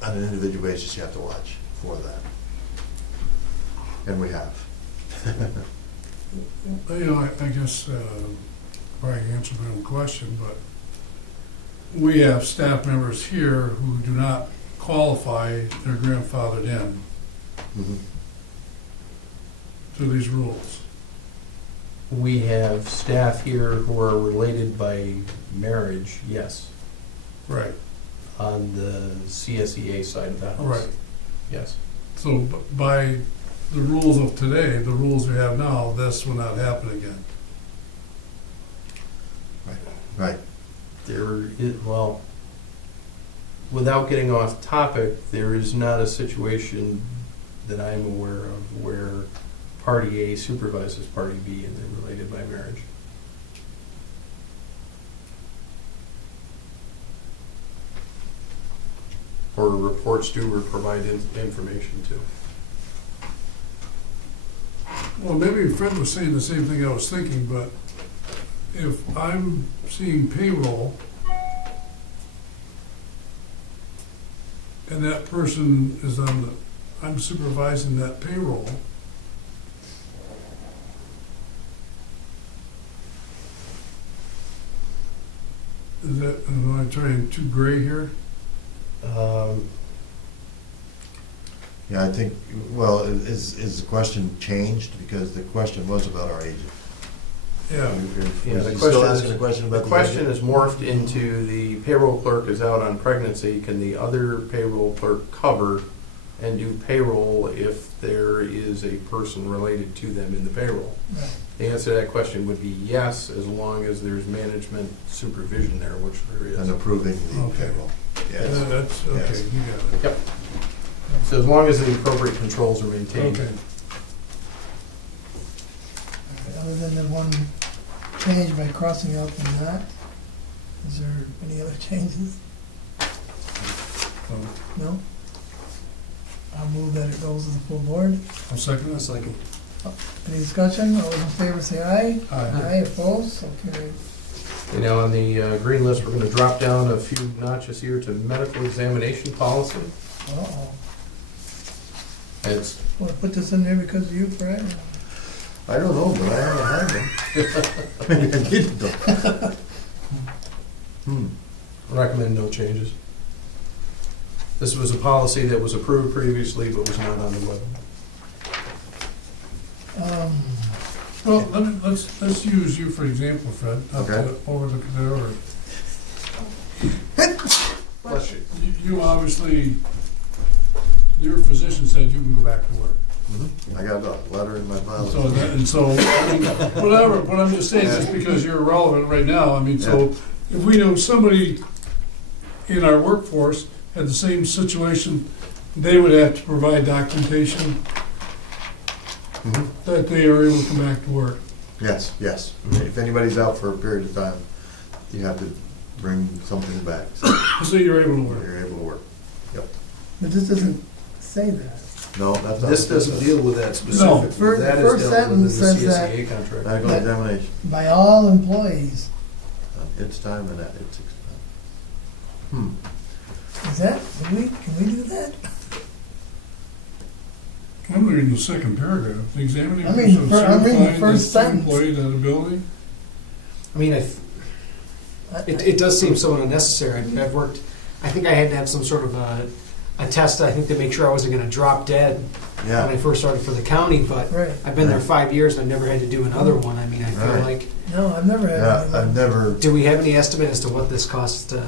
on an individual basis, you have to watch for that. And we have. I guess, probably answer my own question, but we have staff members here who do not qualify, they're grandfathered in Mhm. to these rules. We have staff here who are related by marriage, yes, Right, on the CSEA side of the house. right. Yes. So by the rules of today, the rules we have now, this will not happen again. Right. There is, well, without getting off topic, there is not a situation that I'm aware of where party A supervises party B and they're related by marriage. Or reports to or provide information to. Well, maybe Fred was saying the same thing I was thinking, but if I'm seeing payroll and that person is I'm supervising that payroll, is that, am I turning too gray here? Yeah, I think, well, is the question changed? Because the question was about our agent. Yeah. Yeah, Was the he question still is- asking a question The about the question agent? is morphed into the payroll clerk is out on pregnancy, can the other payroll clerk cover and do payroll if there is a person related to them in the payroll? Right. The answer to that question would be yes, as long as there's management supervision there, which there is. And approving the Okay. payroll. Yeah, Yes. that's, okay, Yes. you got it. Yep. So as long as the appropriate controls are maintained. Okay. Other than the one change by crossing out the not, is there any other changes? So, No? I'll move that it goes to the full board. I'll second It's this. like, Any discussion? All those in favor say aye. Aye. Aye, opposed? So carried. Okay, now on the green list, we're going to drop down a few notches here to medical examination policy. Uh-oh. It's Want to put this in there because of you, Fred? I don't know, but I have them. I need them. recommend no changes. This was a policy that was approved previously but was not on the web. Well, let's use you for example, Fred. Not to Okay. overlook it or Bless you. you obviously, your physician said you can go back to work. I got a letter in my file. So, I mean, whatever, but I'm just saying, just because you're irrelevant right now, I mean, so if we know somebody in our workforce had the same situation, they would have to provide documentation Mhm. that they are able to come back to work. Yes, yes. If anybody's out for a period of time, you have to bring something back, so So you're able to work. you're able to work. But this doesn't say that. No, that's not. This doesn't deal with that specifically. Fir- That the is first dealt with in the sentence says that- CSEA contract. Medical That- examination, By all employees. it's time and at its expense. Is that, can we do that? I'm reading the second paragraph. The examining I mean, person I'm reading the certifying first that the sentence. employee at a building. I mean, I- it does seem somewhat unnecessary. I mean, I've worked, I think I had to have some sort of a test, I think, to make sure I wasn't gonna drop dead when I Yeah, first started for the county, but Right. I've been there Right. 5 years and I've never had to do another one. I mean, I feel Right. like, No, I've never had. yeah, anything. I've never, do we have any estimate as to what this cost I've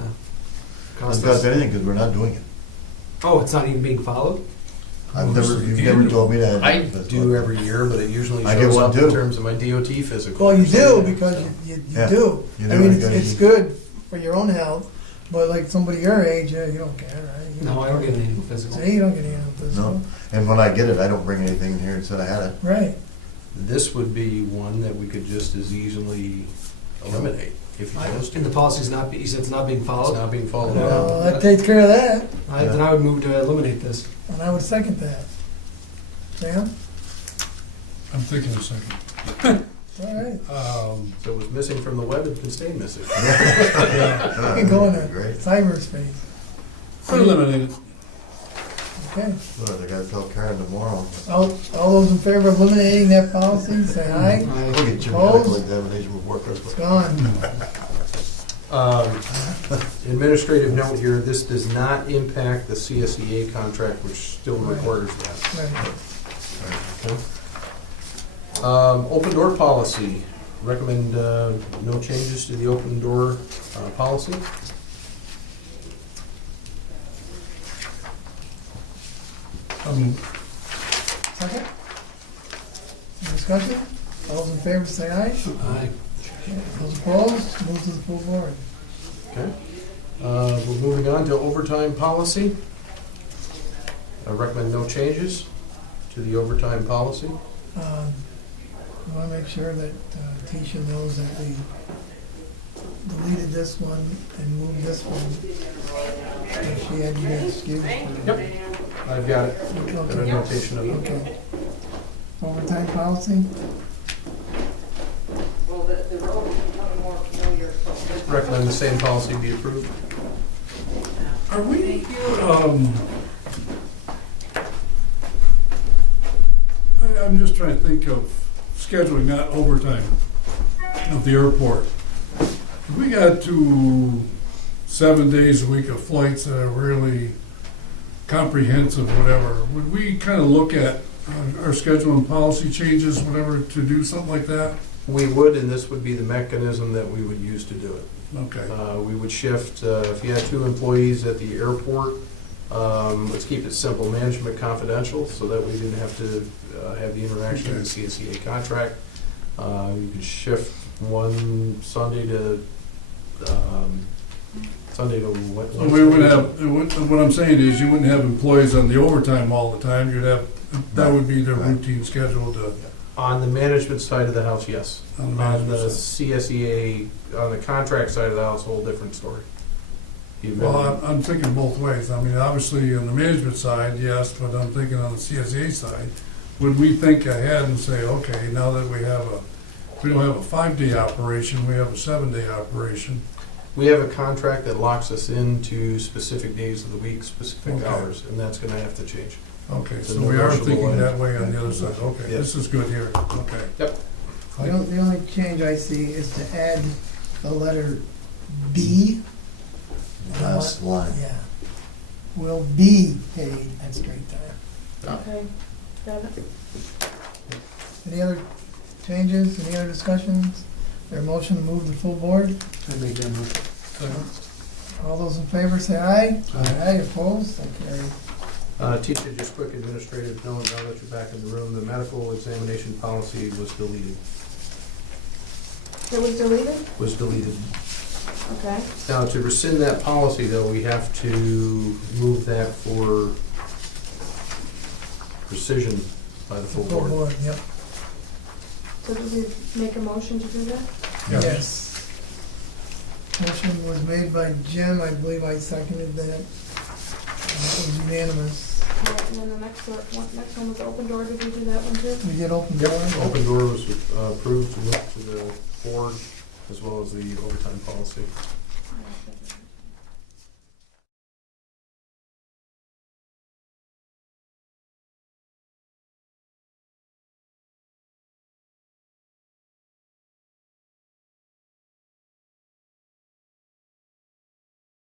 got us? anything, because we're not doing it. Oh, it's not even being followed? You've never told me that. I do every year, but it usually I get shows one up in too. terms of my DOT physical. Well, you do, because you Yeah. do. You I do mean, because it's you- good for your own health, but like somebody your age, you don't care, right? You No, I don't get an annual physical. See, you don't get any of this. No, and when I get it, I don't bring anything in here and said I had it. Right. This would be one that we could just as easily eliminate. if you chose to. And the policy's not, you said it's not being It's followed? not being followed. Well, that takes care of that, Then I would move to eliminate this. and I would second that. Sam? I'm thinking a second. All right. So it was missing from the web, it can stay missing. You can go into Great. cyberspace. Eliminate it. Okay. Good, I gotta tell Karen tomorrow. All those in favor of eliminating that policy, say aye. We'll get your Opposed? medical examination before It's Christmas. gone. Administrative note here, this does not impact the CSEA contract, which still Right. requires that. Right. Okay. Open door policy, recommend no changes to the open door policy. Second? Any discussion? All those in favor, say aye. Aye. Those opposed, move to the full board. Okay. We're moving on to overtime policy. I recommend no changes to the overtime policy. I want to make sure that Tisha knows that we deleted this one and moved this one. And she had to be excused. for- I've got it, got a Okay. notation of it. Okay. Overtime policy? Well, the role is becoming more familiar, so. Recommend the same policy be approved. Are we, I'm just trying to think of scheduling, not overtime, of the airport. If we got to 7 days a week of flights that are really comprehensive, whatever, would we kind of look at our schedule and policy changes, whatever, to do something like that? We would, and this would be the mechanism that we would use to do it. Okay. We would shift, if you had 2 employees at the airport, let's keep it simple, management confidential, so that we didn't have to have the interaction of the CSEA contract. You could shift one Sunday to what? So we would have, what I'm saying is you wouldn't have employees on the overtime all the time, you'd have, that would be their Right. routine schedule to, On the management side of the house, yes. on the On management the side. CSEA, on the contract side of the house, whole different story. Well, I'm thinking both ways. I mean, obviously, on the management side, yes, but I'm thinking on the CSA side, would we think ahead and say, okay, now that we don't have a 5-day operation, we have a 7-day operation. We have a contract that locks us into specific days of the week, specific Okay. hours, and that's gonna have to change. Okay, It's a so we are negotiable thinking item. that way on the other side. Okay, Yeah. this is good here. Okay. Yep. The only change I see is to add the letter B. Last line. Yeah. Will be paid at straight time. Okay, got it. Any other changes, any other discussions? There a motion to move the full board? I make that motion. All those in favor say aye. Aye. Opposed? So carried. Teacher, just quick administrative note, now that you're back in the room, the medical examination policy was deleted. It was deleted? Was deleted. Okay. Now, to rescind that policy, though, we have to move that for precision by the full Full board. board, yep. So did we make a motion to do that? Yeah. Yes. Motion was made by Jim, I believe I seconded that. And that was unanimous. All right, and then the next one was open door, did we do that one too? We did open Yep, door. open door was approved to move to the board, as well as the overtime policy.